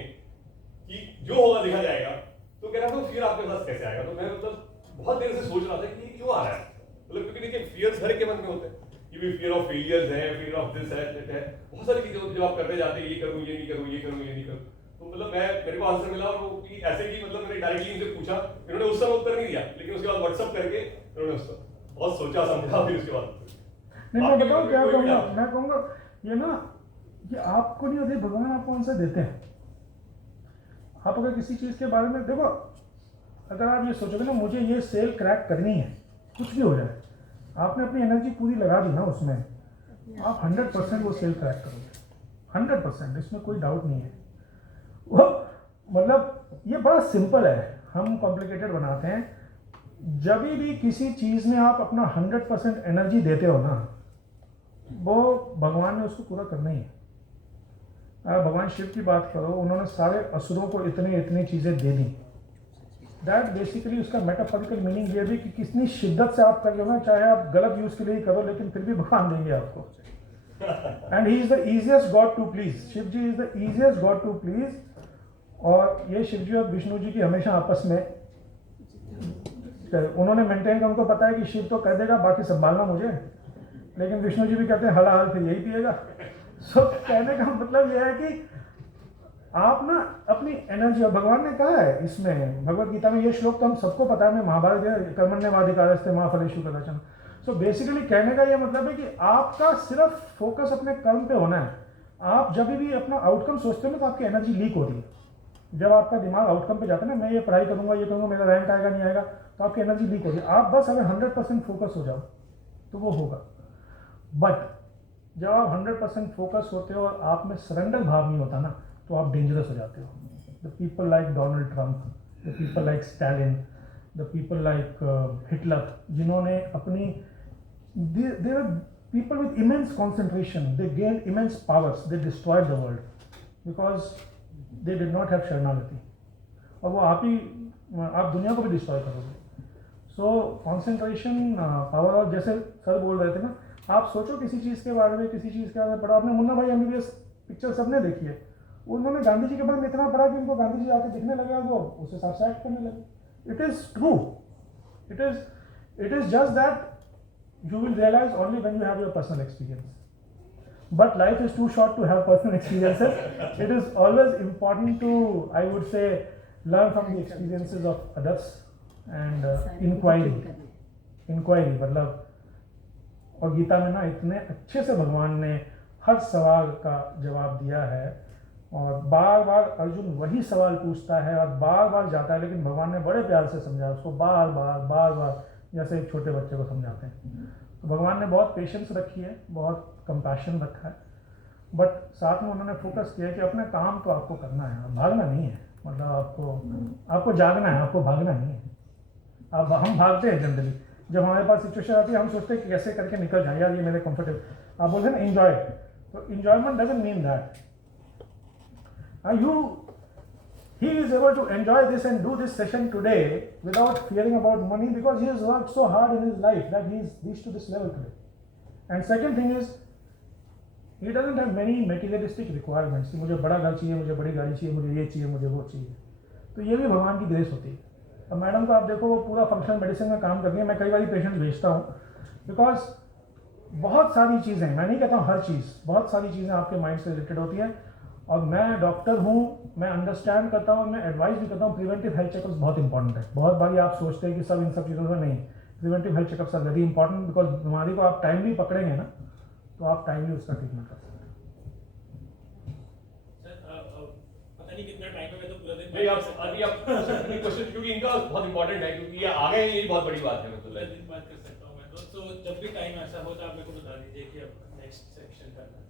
कि जो होगा देखा जाएगा, तो कह रहा था फियर आपके पास कैसे आएगा, तो मैं मतलब बहुत देर से सोच रहा था कि क्यों आ रहा है, मतलब क्योंकि देखिए फियर्स हर के मन में होते हैं, कि भी फियर ऑफ फेलियर्स है, फियर ऑफ दिस है, दैट है, बहुत सारी चीजें होती है, जब आप करने जाते हैं ये करूँ, ये नहीं करूँ, ये करूँ, ये नहीं करूँ, तो मतलब मेरे को आंसर मिला, और वो कि ऐसे कि मतलब मैंने डायरेक्टली इनसे पूछा, इन्होंने उस समय उत्तर नहीं दिया, लेकिन उसके बाद व्हाट्सअप करके इन्होंने उसको बहुत सोचा समझा, फिर उसके बाद नहीं, मैं बताऊँ क्या कहूँगा, मैं कहूँगा ये ना, ये आपको नहीं होती, भगवान आपको आंसर देते हैं। आप अगर किसी चीज़ के बारे में देखो, अगर आप ये सोचोगे ना मुझे ये सेल क्रैक करनी है, कुछ भी हो जाए, आपने अपनी एनर्जी पूरी लगा दी ना उसमें, आप 100% वो सेल क्रैक करोगे, 100%, इसमें कोई डाउट नहीं है। वो मतलब ये बड़ा सिंपल है, हम कॉम्प्लिकेटेड बनाते हैं। जब भी किसी चीज़ में आप अपना 100% एनर्जी देते हो ना, वो भगवान ने उसको पूरा करना ही है। भगवान शिव की बात करो, उन्होंने सारे असुरों को इतनी चीज़ें दे दी, दैट बेसिकली उसका मेटाफोरिकल मीनिंग ये भी कि कितनी शिद्दत से आप करिए ना, चाहे आप गलत यूज़ के लिए ही करो, लेकिन फिर भी भगवान देंगे आपको। And he is the easiest god to please, Shiv ji is the easiest god to please. और ये शिव जी और विष्णु जी की हमेशा आपस में उन्होंने मेंटेन कर, उनको पता है कि शिव तो कह देगा बाकी संभालना मुझे, लेकिन विष्णु जी भी कहते हैं हला हल फिर यही पिएगा। सो कहने का मतलब यह है कि आप ना अपनी एनर्जी, और भगवान ने कहा है इसमें भगवत गीता में, ये श्लोक तो हम सबको पता है, मैं महाभारत कर्मण्येवाधिकारस्ते मा फलेषु कदाचन। सो बेसिकली कहने का ये मतलब है कि आपका सिर्फ फोकस अपने कर्म पे होना है। आप जब भी अपना आउटकम सोचते हो ना, तो आपकी एनर्जी लीक हो रही है। जब आपका दिमाग आउटकम पे जाता है ना, मैं ये पढ़ाई करूंगा, ये करूंगा, मेरा रैंक आएगा नहीं आएगा, तो आपकी एनर्जी लीक हो रही है। आप बस अगर 100% फोकस हो जाओ तो वो होगा। बट जब आप 100% फोकस होते हो और आप में सरेंडर भाव नहीं होता ना, तो आप डेंजरस हो जाते हो। The people like Donald Trump, the people like Stalin, the people like Hitler, जिन्होंने अपनी there are people with immense concentration, they gain immense powers, they destroyed the world because they did not have शरणागति। और वो आप दुनिया को भी destroy करोगे। So concentration power. और जैसे सर बोल रहे थे ना, आप सोचो किसी चीज़ के बारे में, किसी चीज़ के बारे में पढ़ा, आपने मुन्ना भाई MBBS पिक्चर सबने देखी है, उन्होंने गांधी जी के बारे में इतना पढ़ा कि उनको गांधी जी आके दिखने लगे और वो उस हिसाब से एक्ट करने लगे। It is true, it is just that you will realise only when you have your personal experience. But life is too short to have personal experiences. It is always important to, I would say, learn from the experiences of others and inquiry मतलब। और गीता में ना इतने अच्छे से भगवान ने हर सवाल का जवाब दिया है, और बार बार अर्जुन वही सवाल पूछता है और बार बार जाता है, लेकिन भगवान ने बड़े प्यार से समझाया उसको, बार बार जैसे एक छोटे बच्चे को समझाते हैं। तो भगवान ने बहुत पेशेंस रखी है, बहुत कंपैशन रखा है, बट साथ में उन्होंने फोकस किया कि अपने काम तो आपको करना है, भागना नहीं है। मतलब आपको जागना है, आपको भागना नहीं है। अब हम भागते हैं जनरली, जब हमारे पास सिचुएशन आती है हम सोचते हैं कि कैसे करके निकल जाए, यार ये मेरे कंफर्टेबल। आप बोलते हैं ना एंजॉय, तो enjoyment doesn't mean that he is able to enjoy this and do this session today without fearing about money, because he has worked so hard in his life that he is reached to this level today. And second thing is, he doesn't have many materialistic requirements कि मुझे बड़ा घर चाहिए, मुझे बड़ी गाड़ी चाहिए, मुझे ये चाहिए, मुझे वो चाहिए। तो ये भी भगवान की ग्रेस होती है। अब मैडम को आप देखो, वो पूरा फंक्शनल मेडिसिन में काम करती है। मैं कई बार पेशेंट भेजता हूँ, बिकॉज बहुत सारी चीज़ें, मैं नहीं कहता हूँ हर चीज़, बहुत सारी चीज़ें आपके माइंड से रिलेटेड होती हैं, और मैं डॉक्टर हूँ, मैं अंडरस्टैंड करता हूँ, मैं एडवाइस भी करता हूँ। प्रिवेंटिव हेल्थ चेकअप्स बहुत इंपॉर्टेंट है। बहुत बारी आप सोचते हैं कि सब इन सब चीज़ों में नहीं, preventive health checkups are very important, because बीमारी को आप टाइमली पकड़ेंगे ना तो आप टाइमली उसका ट्रीटमेंट कर सकते हैं। पता नहीं कितना टाइम है, मैं तो पूरा दिन नहीं आप अभी आप क्वेश्चन, क्योंकि इनका बहुत इंपॉर्टेंट है, क्योंकि ये आ गए, ये बहुत बड़ी बात है। पूरा दिन बात कर सकता हूँ मैं तो जब भी टाइम ऐसा हो तो आप मेरे को बता दीजिए कि अब नेक्स्ट सेक्शन करना है।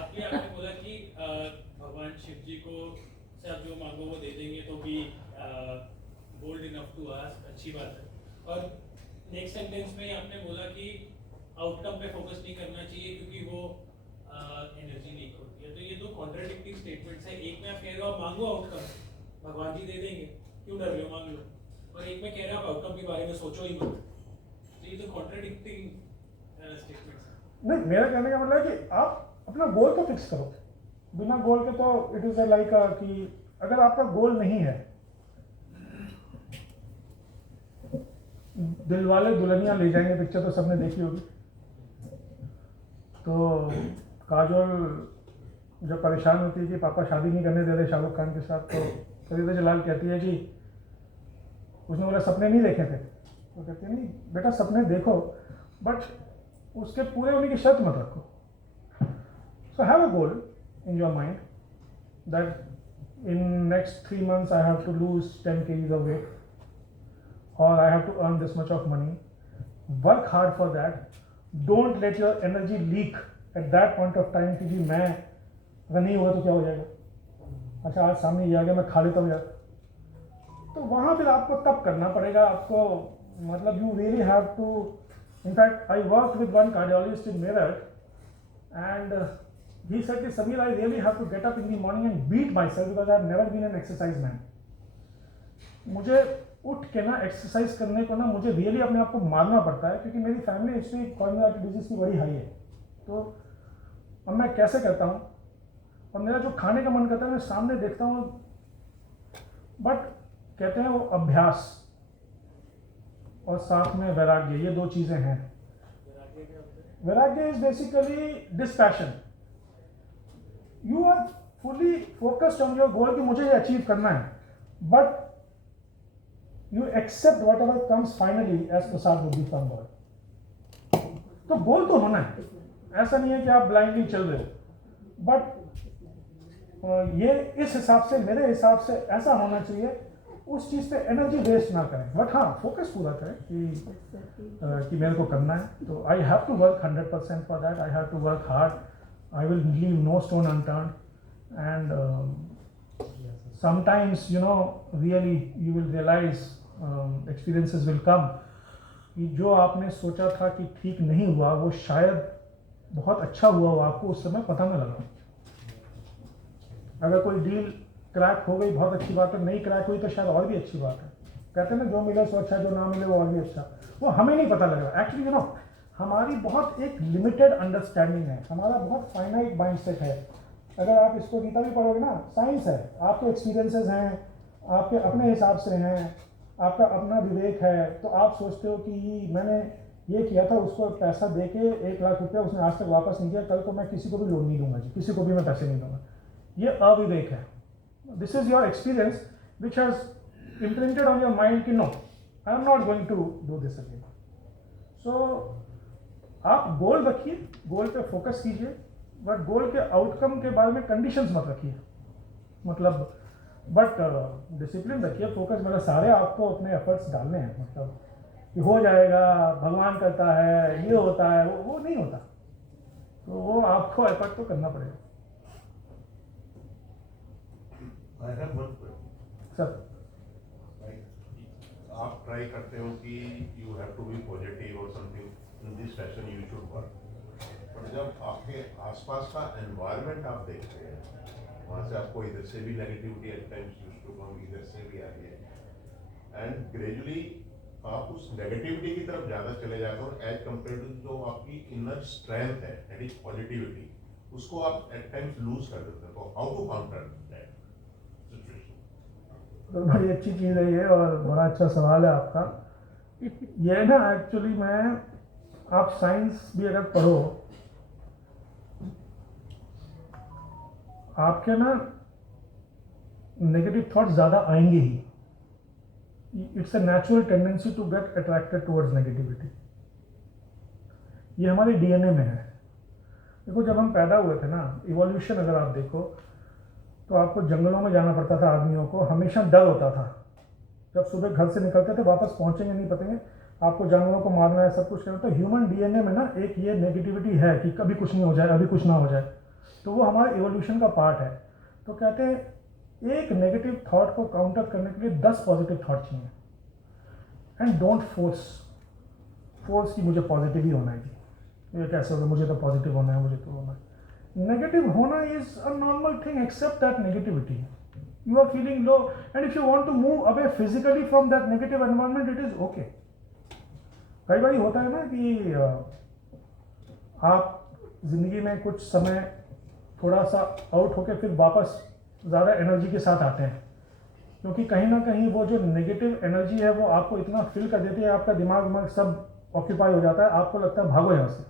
आपने बोला कि भगवान शिव जी को से आप जो मांगो वो दे देंगे, तो भी बोल्ड इनफ टू आस्क, अच्छी बात है। और नेक्स्ट सेंटेंस में आपने बोला कि आउटकम पे फोकस नहीं करना चाहिए क्योंकि वो एनर्जी लीक होती है। तो ये दो कॉन्ट्राडिक्टिंग स्टेटमेंट्स हैं। एक में आप कह रहे हो आप मांगो आउटकम, भगवान जी दे देंगे, क्यों डर रहे हो, मांग लो। और एक में कह रहे हो आप आउटकम के बारे में सोचो ही मत। तो ये तो कॉन्ट्राडिक्टिंग स्टेटमेंट्स हैं। नहीं, मेरा कहने का मतलब है कि आप अपना गोल तो फिक्स करो। बिना गोल के तो इट इज़ लाइक कि अगर आपका गोल नहीं है, दिलवाले दुल्हनिया ले जाएंगे पिक्चर तो सबने देखी होगी। तो काजोल जब परेशान होती है कि पापा शादी नहीं करने दे रहे शाहरुख खान के साथ, तो फरीदा जलाल कहती है कि उसने बोला सपने नहीं देखे थे, तो कहती है नहीं बेटा सपने देखो, बट उसके पूरे होने की शर्त मत रखो। So have a goal in your mind that in next 3 months I have to lose 10 kgs of weight, or I have to earn this much of money. Work hard for that. Don't let your energy leak at that point of time कि जी मैं अगर नहीं हुआ तो क्या हो जाएगा, अच्छा आज सामने ये आ गया मैं खा लेता हूँ यार। तो वहाँ फिर आपको तब करना पड़ेगा आपको, मतलब you really have to. In fact, I worked with one cardiologist in Meerut, and he said कि Samir, I really have to get up in the morning and beat myself because I have never been an exercise man. मुझे उठ के ना exercise करने को ना मुझे really अपने आप को मारना पड़ता है, क्योंकि मेरी family history corneal artery disease की बड़ी हाई है। तो अब मैं कैसे करता हूँ, और मेरा जो खाने का मन करता है मैं सामने देखता हूँ, बट कहते हैं वो अभ्यास और साथ में वैराग्य, ये दो चीज़ें हैं। वैराग्य is basically dispassion. You are fully focused on your goal कि मुझे ये अचीव करना है, but you accept whatever comes finally as prasad buddhi from God. तो गोल तो होना है, ऐसा नहीं है कि आप ब्लाइंडली चल रहे हो, बट ये इस हिसाब से, मेरे हिसाब से ऐसा होना चाहिए, उस चीज़ पे एनर्जी वेस्ट ना करें, बट हाँ फोकस पूरा करें कि मेरे को करना है। तो I have to work 100% for that, I have to work hard, I will leave no stone unturned, and sometimes you know really you will realize experiences will come कि जो आपने सोचा था कि ठीक नहीं हुआ वो शायद बहुत अच्छा हुआ हो, आपको उस समय पता न लगा। अगर कोई डील क्रैक हो गई बहुत अच्छी बात है, नहीं क्रैक हुई तो शायद और भी अच्छी बात है। कहते हैं ना जो मिले सो अच्छा, जो ना मिले वो और भी अच्छा, वो हमें नहीं पता लगा। एक्चुअली यू नो हमारी बहुत एक लिमिटेड अंडरस्टैंडिंग है, हमारा बहुत फाइनाइट माइंडसेट है। अगर आप इसको गीता भी पढ़ोगे ना, साइंस है, आपके एक्सपीरियंसेस हैं, आपके अपने हिसाब से हैं, आपका अपना विवेक है, तो आप सोचते हो कि मैंने ये किया था, उसको पैसा दे के 1 लाख रुपया उसने आज तक वापस नहीं किया, कल को मैं किसी को भी लोन नहीं दूंगा जी, किसी को भी मैं पैसे नहीं दूंगा। ये अविवेक है। This is your experience which has imprinted on your mind कि no I am not going to do this again. So आप गोल रखिए, गोल पे फोकस कीजिए, बट गोल के आउटकम के बारे में कंडीशंस मत रखिए, मतलब बट डिसिप्लिन रखिए, फोकस मतलब सारे आपको अपने एफर्ट्स डालने हैं, मतलब कि हो जाएगा, भगवान करता है, ये होता है, वो नहीं होता, तो वो आपको एफर्ट तो करना पड़ेगा। I have one question. Sir आप ट्राई करते हो कि you have to be positive और something in this fashion you should work, पर जब आपके आसपास का एनवायरनमेंट आप देखते हैं, वहाँ से आपको इधर से भी negativity at times used to come, इधर से भी आ रही है, एंड ग्रेजुअली आप उस नेगेटिविटी की तरफ ज़्यादा चले जाते हो, एज कम्पेयर टू जो आपकी इनर स्ट्रेंथ है, दैट इज पॉजिटिविटी, उसको आप एट टाइम्स लूज कर देते हो। How to counter that situation? तो बड़ी अच्छी चीज़ है ये, और बड़ा अच्छा सवाल है आपका। ये ना एक्चुअली आप साइंस भी अगर पढ़ो, आपके ना नेगेटिव थॉट्स ज़्यादा आएंगे ही. It's a natural tendency to get attracted towards negativity. ये हमारे डीएनए में है. देखो जब हम पैदा हुए थे ना, इवोल्यूशन अगर आप देखो तो आपको जंगलों में जाना पड़ता था. आदमियों को हमेशा डर होता था. जब सुबह घर से निकलते थे वापस पहुंचेंगे नहीं पतेंगे, आपको जानवरों को मारना है, सब कुछ करना. तो ह्यूमन डीएनए में ना एक ये नेगेटिविटी है कि कभी कुछ नहीं हो जाए, अभी कुछ ना हो जाए. तो वो हमारे इवोल्यूशन का पार्ट है. तो कहते हैं एक नेगेटिव थॉट को काउंटर करने के लिए 10 पॉजिटिव थॉट चाहिए. एंड डोंट फोर्स कि मुझे पॉजिटिव ही होना है जी. ये कैसे होगा, मुझे तो पॉजिटिव होना है, मुझे तो होना है. नेगेटिव होना is a normal thing. Accept that negativity. You are feeling low, and if you want to move away physically from that negative environment, it is okay. कई बार होता है ना कि आप जिंदगी में कुछ समय थोड़ा सा आउट होके फिर वापस ज़्यादा एनर्जी के साथ आते हैं, क्योंकि कहीं ना कहीं वो जो नेगेटिव एनर्जी है वो आपको इतना फिल कर देती है, आपका दिमाग सब ऑक्यूपाई हो जाता है, आपको लगता है भागो यहाँ से.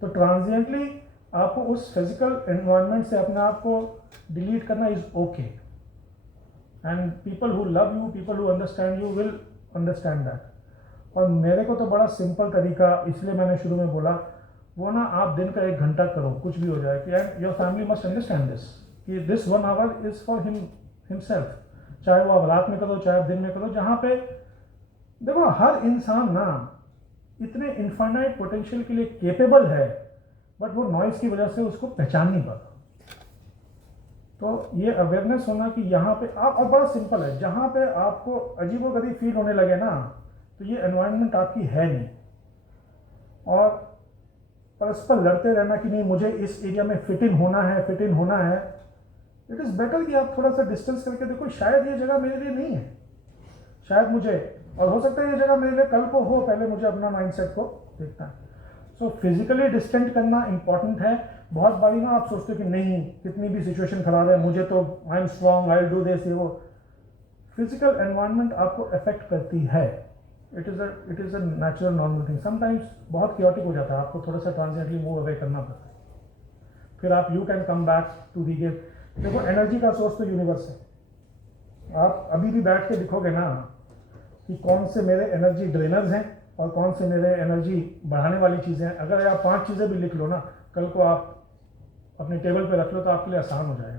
तो ट्रांजिएंटली आपको उस फिजिकल एनवायरनमेंट से अपने आप को डिलीट करना is okay. And people who love you, people who understand you will understand that. और मेरे को तो बड़ा सिंपल तरीका, इसलिए मैंने शुरू में बोला, वो ना आप दिन का 1 घंटा करो, कुछ भी हो जाए. कि and your family must understand this, कि this 1 hour is for himself. चाहे वो आप रात में करो, चाहे आप दिन में करो. जहाँ पे देखो हर इंसान ना इतने इन्फाइनाइट पोटेंशियल के लिए केपेबल है, बट वो नॉइज की वजह से उसको पहचान नहीं पाता. तो ये अवेयरनेस होना कि यहाँ पे आप, और बड़ा सिंपल है, जहाँ पे आपको अजीबोगरीब फील होने लगे ना, तो ये एनवायरनमेंट आपकी है नहीं. और परस्पर लड़ते रहना कि नहीं मुझे इस एरिया में फिट इन होना है. इट इज़ बेटर कि आप थोड़ा सा डिस्टेंस करके देखो, शायद ये जगह मेरे लिए नहीं है, शायद मुझे, और हो सकता है ये जगह मेरे लिए कल को हो, पहले मुझे अपना माइंडसेट को देखना है. सो फिजिकली डिस्टेंट करना इंपॉर्टेंट है. बहुत बारी ना आप सोचते हो कि नहीं कितनी भी सिचुएशन खराब है, मुझे तो I am strong, I will do this. वो फिजिकल एनवायरनमेंट आपको अफेक्ट करती है. It is a natural normal thing. Sometimes बहुत क्योटिक हो जाता है, आपको थोड़ा सा ट्रांजिएंटली मूव अवे करना पड़ता है, फिर आप you can come back to regain. देखो एनर्जी का सोर्स तो यूनिवर्स है. आप अभी भी बैठ के दिखोगे ना कि कौन से मेरे एनर्जी ड्रेनर्स हैं और कौन से मेरे एनर्जी बढ़ाने वाली चीज़ें हैं. अगर आप 5 चीज़ें भी लिख लो ना, कल को आप अपने टेबल पे रख लो तो आपके लिए आसान हो जाएगा.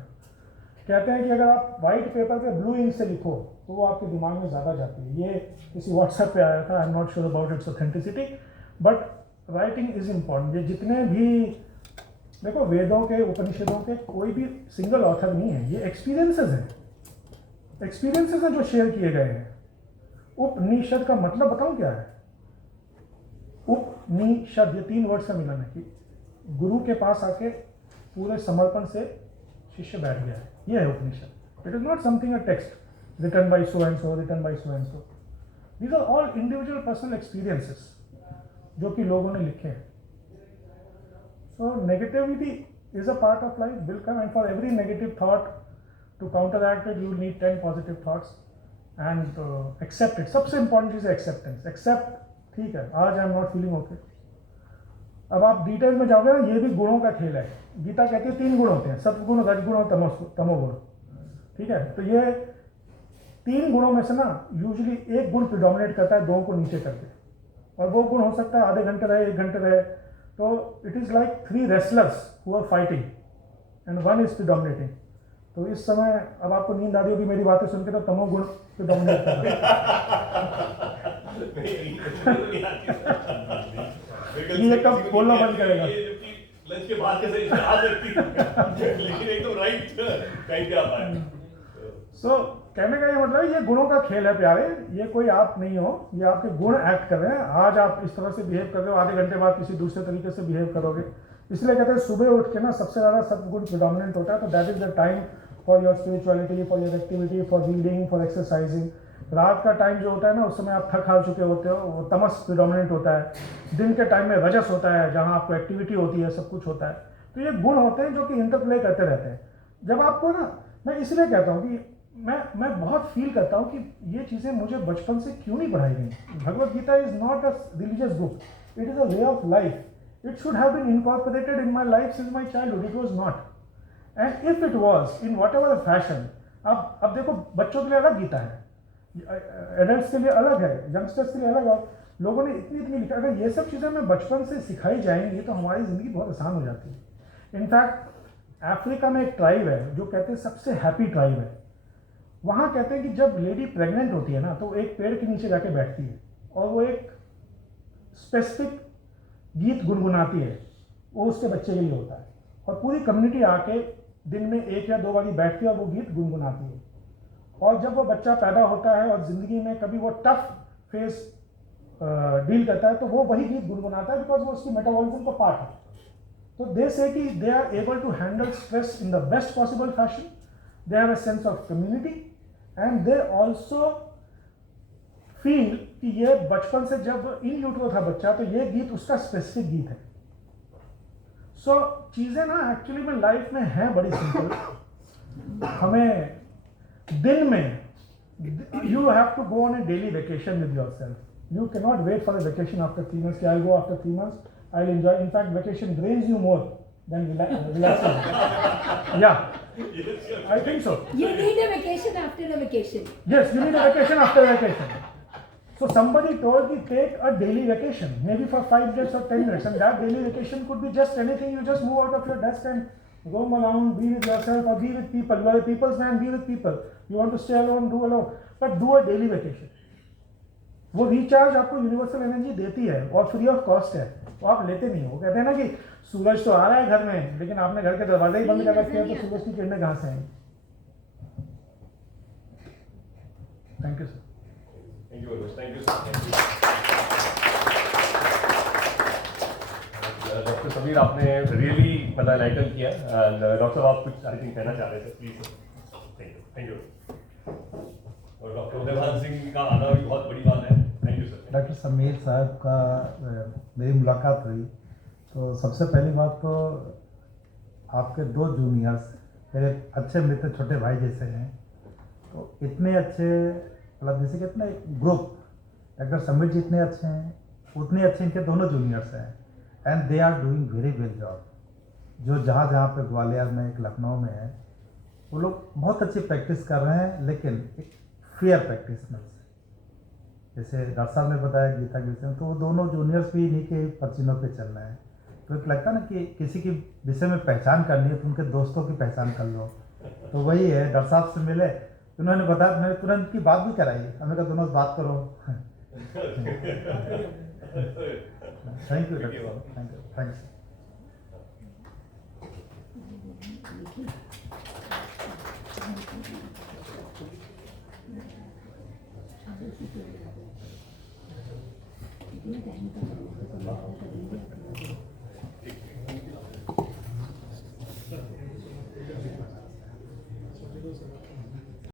कहते हैं कि अगर आप वाइट पेपर पे ब्लू इंक से लिखो तो वो आपके दिमाग में ज़्यादा जाती है. ये किसी व्हाट्सएप पे आया था, आई am not sure about it's authenticity, but writing is important. ये जितने भी देखो वेदों के, उपनिषदों के कोई भी सिंगल ऑथर नहीं है, ये एक्सपीरियंसेस हैं जो शेयर किए गए हैं. उपनिषद का मतलब बताऊं क्या है? उपनिषद, ये 3 वर्ड्स का मिलन है कि गुरु के पास आके पूरे समर्पण से शिष्य बैठ गया है. ये है Upanishad. It is not something a text written by so and so, written by so and so. These are all individual personal experiences जो कि लोगों ने लिखे हैं. So negativity is a part of life, will come, and for every negative thought to counteract it you need 10 positive thoughts and accept it. सबसे important चीज़ है acceptance. Accept, ठीक है आज I am not feeling okay. अब आप detail में जाओगे ना, ये भी गुणों का खेल है. गीता कहती है 3 गुण होते हैं, सत्गुण, रजगुण और तमोगुण. ठीक है, तो ये 3 गुणों में से ना यूजुअली एक गुण प्रिडोमिनेट करता है, 2 को नीचे कर दे. और वो गुण हो सकता है आधे घंटे रहे, 1 घंटे रहे. तो it is like 3 wrestlers who are fighting and 1 is predominating. तो इस समय अब आपको नींद आ रही होगी मेरी बातें सुन के, तो तमोगुण प्रिडोमिनेट कर रहा है. ये कब बोलना बंद करेगा? लंच के बाद कैसे आ सकती है, लेकिन एकदम राइट कहीं पे आता है. सो कहने का ये मतलब ये गुणों का खेल है प्यारे. ये कोई आप नहीं हो, ये आपके गुण एक्ट कर रहे हैं. आज आप इस तरह से बिहेव कर रहे हो, आधे घंटे बाद किसी दूसरे तरीके से बिहेव करोगे. इसलिए कहते हैं सुबह उठ के ना सबसे ज़्यादा सद्गुण प्रिडोमिनेंट होता है. तो that is the time for your spirituality, for your activity, for reading, for exercising. रात का टाइम जो होता है ना, उस समय आप थक हार चुके होते हो, वो तमस प्रिडोमिनेंट होता है. दिन के टाइम में रजस होता है, जहाँ आपको एक्टिविटी होती है, सब कुछ होता है. तो ये गुण होते हैं जो कि इंटरप्ले करते रहते हैं. जब आपको ना, मैं इसलिए कहता हूँ कि मैं बहुत फील करता हूँ कि ये चीज़ें मुझे बचपन से क्यों नहीं पढ़ाई गई. Bhagavad Gita is not a religious book, it is a way of life. It should have been incorporated in my life since my childhood. It was not. And if it was in whatever fashion, अब देखो बच्चों के लिए अलग गीता है, adults के लिए अलग है, यंगस्टर्स के लिए अलग है। लोगों ने इतनी लिखा, अगर ये सब चीज़ें हमें बचपन से सिखाई जाएंगी तो हमारी ज़िंदगी बहुत आसान हो जाती है। इनफैक्ट अफ्रीका में एक ट्राइब है जो कहते हैं सबसे हैप्पी ट्राइब है। वहाँ कहते हैं कि जब लेडी प्रेग्नेंट होती है ना तो एक पेड़ के नीचे जाके बैठती है और वो एक स्पेसिफिक गीत गुनगुनाती है, वो उसके बच्चे के लिए होता है, और पूरी कम्युनिटी आके दिन में 1 या 2 बारी बैठती है और वो गीत गुनगुनाती है। और जब वो बच्चा पैदा होता है और ज़िंदगी में कभी वो टफ फेस डील करता है तो वो वही गीत गुनगुनाता है, बिकॉज वो उसकी मेटाबॉलिज्म का पार्ट है। तो दे से कि they are able to handle stress in the best possible fashion, they have a sense of community and they also feel कि ये बचपन से जब इन यूट्रो था बच्चा तो ये गीत उसका स्पेसिफिक गीत है। सो चीज़ें ना एक्चुअली में लाइफ में हैं बड़ी सिंपल। हमें दिन में you have to go on a daily vacation with your self. You cannot wait for a vacation after 3 months. I'll go after 3 months. I'll enjoy. In fact, vacation drains you more than relaxing. Yeah, I think so. You need a vacation after a vacation. Yes, you need a vacation after a vacation. So somebody told me take a daily vacation, maybe for 5 minutes or 10 minutes, and that daily vacation could be just anything. You just move out of your desk and roam around, be with yourself or be with people. You are a people's man, be with people. You want to stay alone, do alone, but do a daily vacation. वो recharge आपको universal energy देती है और free of cost है, तो आप लेते नहीं हो। वो कहते हैं ना कि सूरज तो आ रहा है घर में, लेकिन आपने घर के दरवाजे ही बंद कर रखे हैं, तो सूरज की किरणें कहाँ से आएंगी? Thank you sir. Thank you very much. Thank you, sir. Thank you. Doctor Sameer, आपने रियली मतलब एनलाइटन किया। डॉक्टर आप कुछ आई थिंक कहना चाह रहे थे, प्लीज सर। Thank you. और डॉक्टर उदयभान सिंह का आना भी बहुत बड़ी बात है। Thank you sir. Doctor Sameer साहब का मेरी मुलाकात हुई तो सबसे पहली बात तो आपके 2 जूनियर्स मेरे अच्छे मित्र, छोटे भाई जैसे हैं, तो इतने अच्छे मतलब जैसे कि इतने ग्रुप, डॉक्टर समीर जी इतने अच्छे हैं, उतने अच्छे इनके दोनों जूनियर्स हैं and they are doing very well job. जो जहाँ पे ग्वालियर में, एक लखनऊ में है, वो लोग बहुत अच्छी प्रैक्टिस कर रहे हैं, लेकिन एक फेयर प्रैक्टिस में। जैसे डॉक्टर साहब ने बताया गीता के विषय में, तो वो दोनों जूनियर्स भी इन्हीं के परचिनों पे चल रहे हैं। तो एक लगता है ना कि किसी की विषय में पहचान करनी है तो उनके दोस्तों की पहचान कर लो, तो वही है। डॉक्टर साहब से मिले, उन्होंने बताया, मैंने तुरंत की बात भी कराई, हमने कहा दोनों बात करो। थैंक यू डॉक्टर साहब, थैंक यू, थैंक्स। कितने टाइम का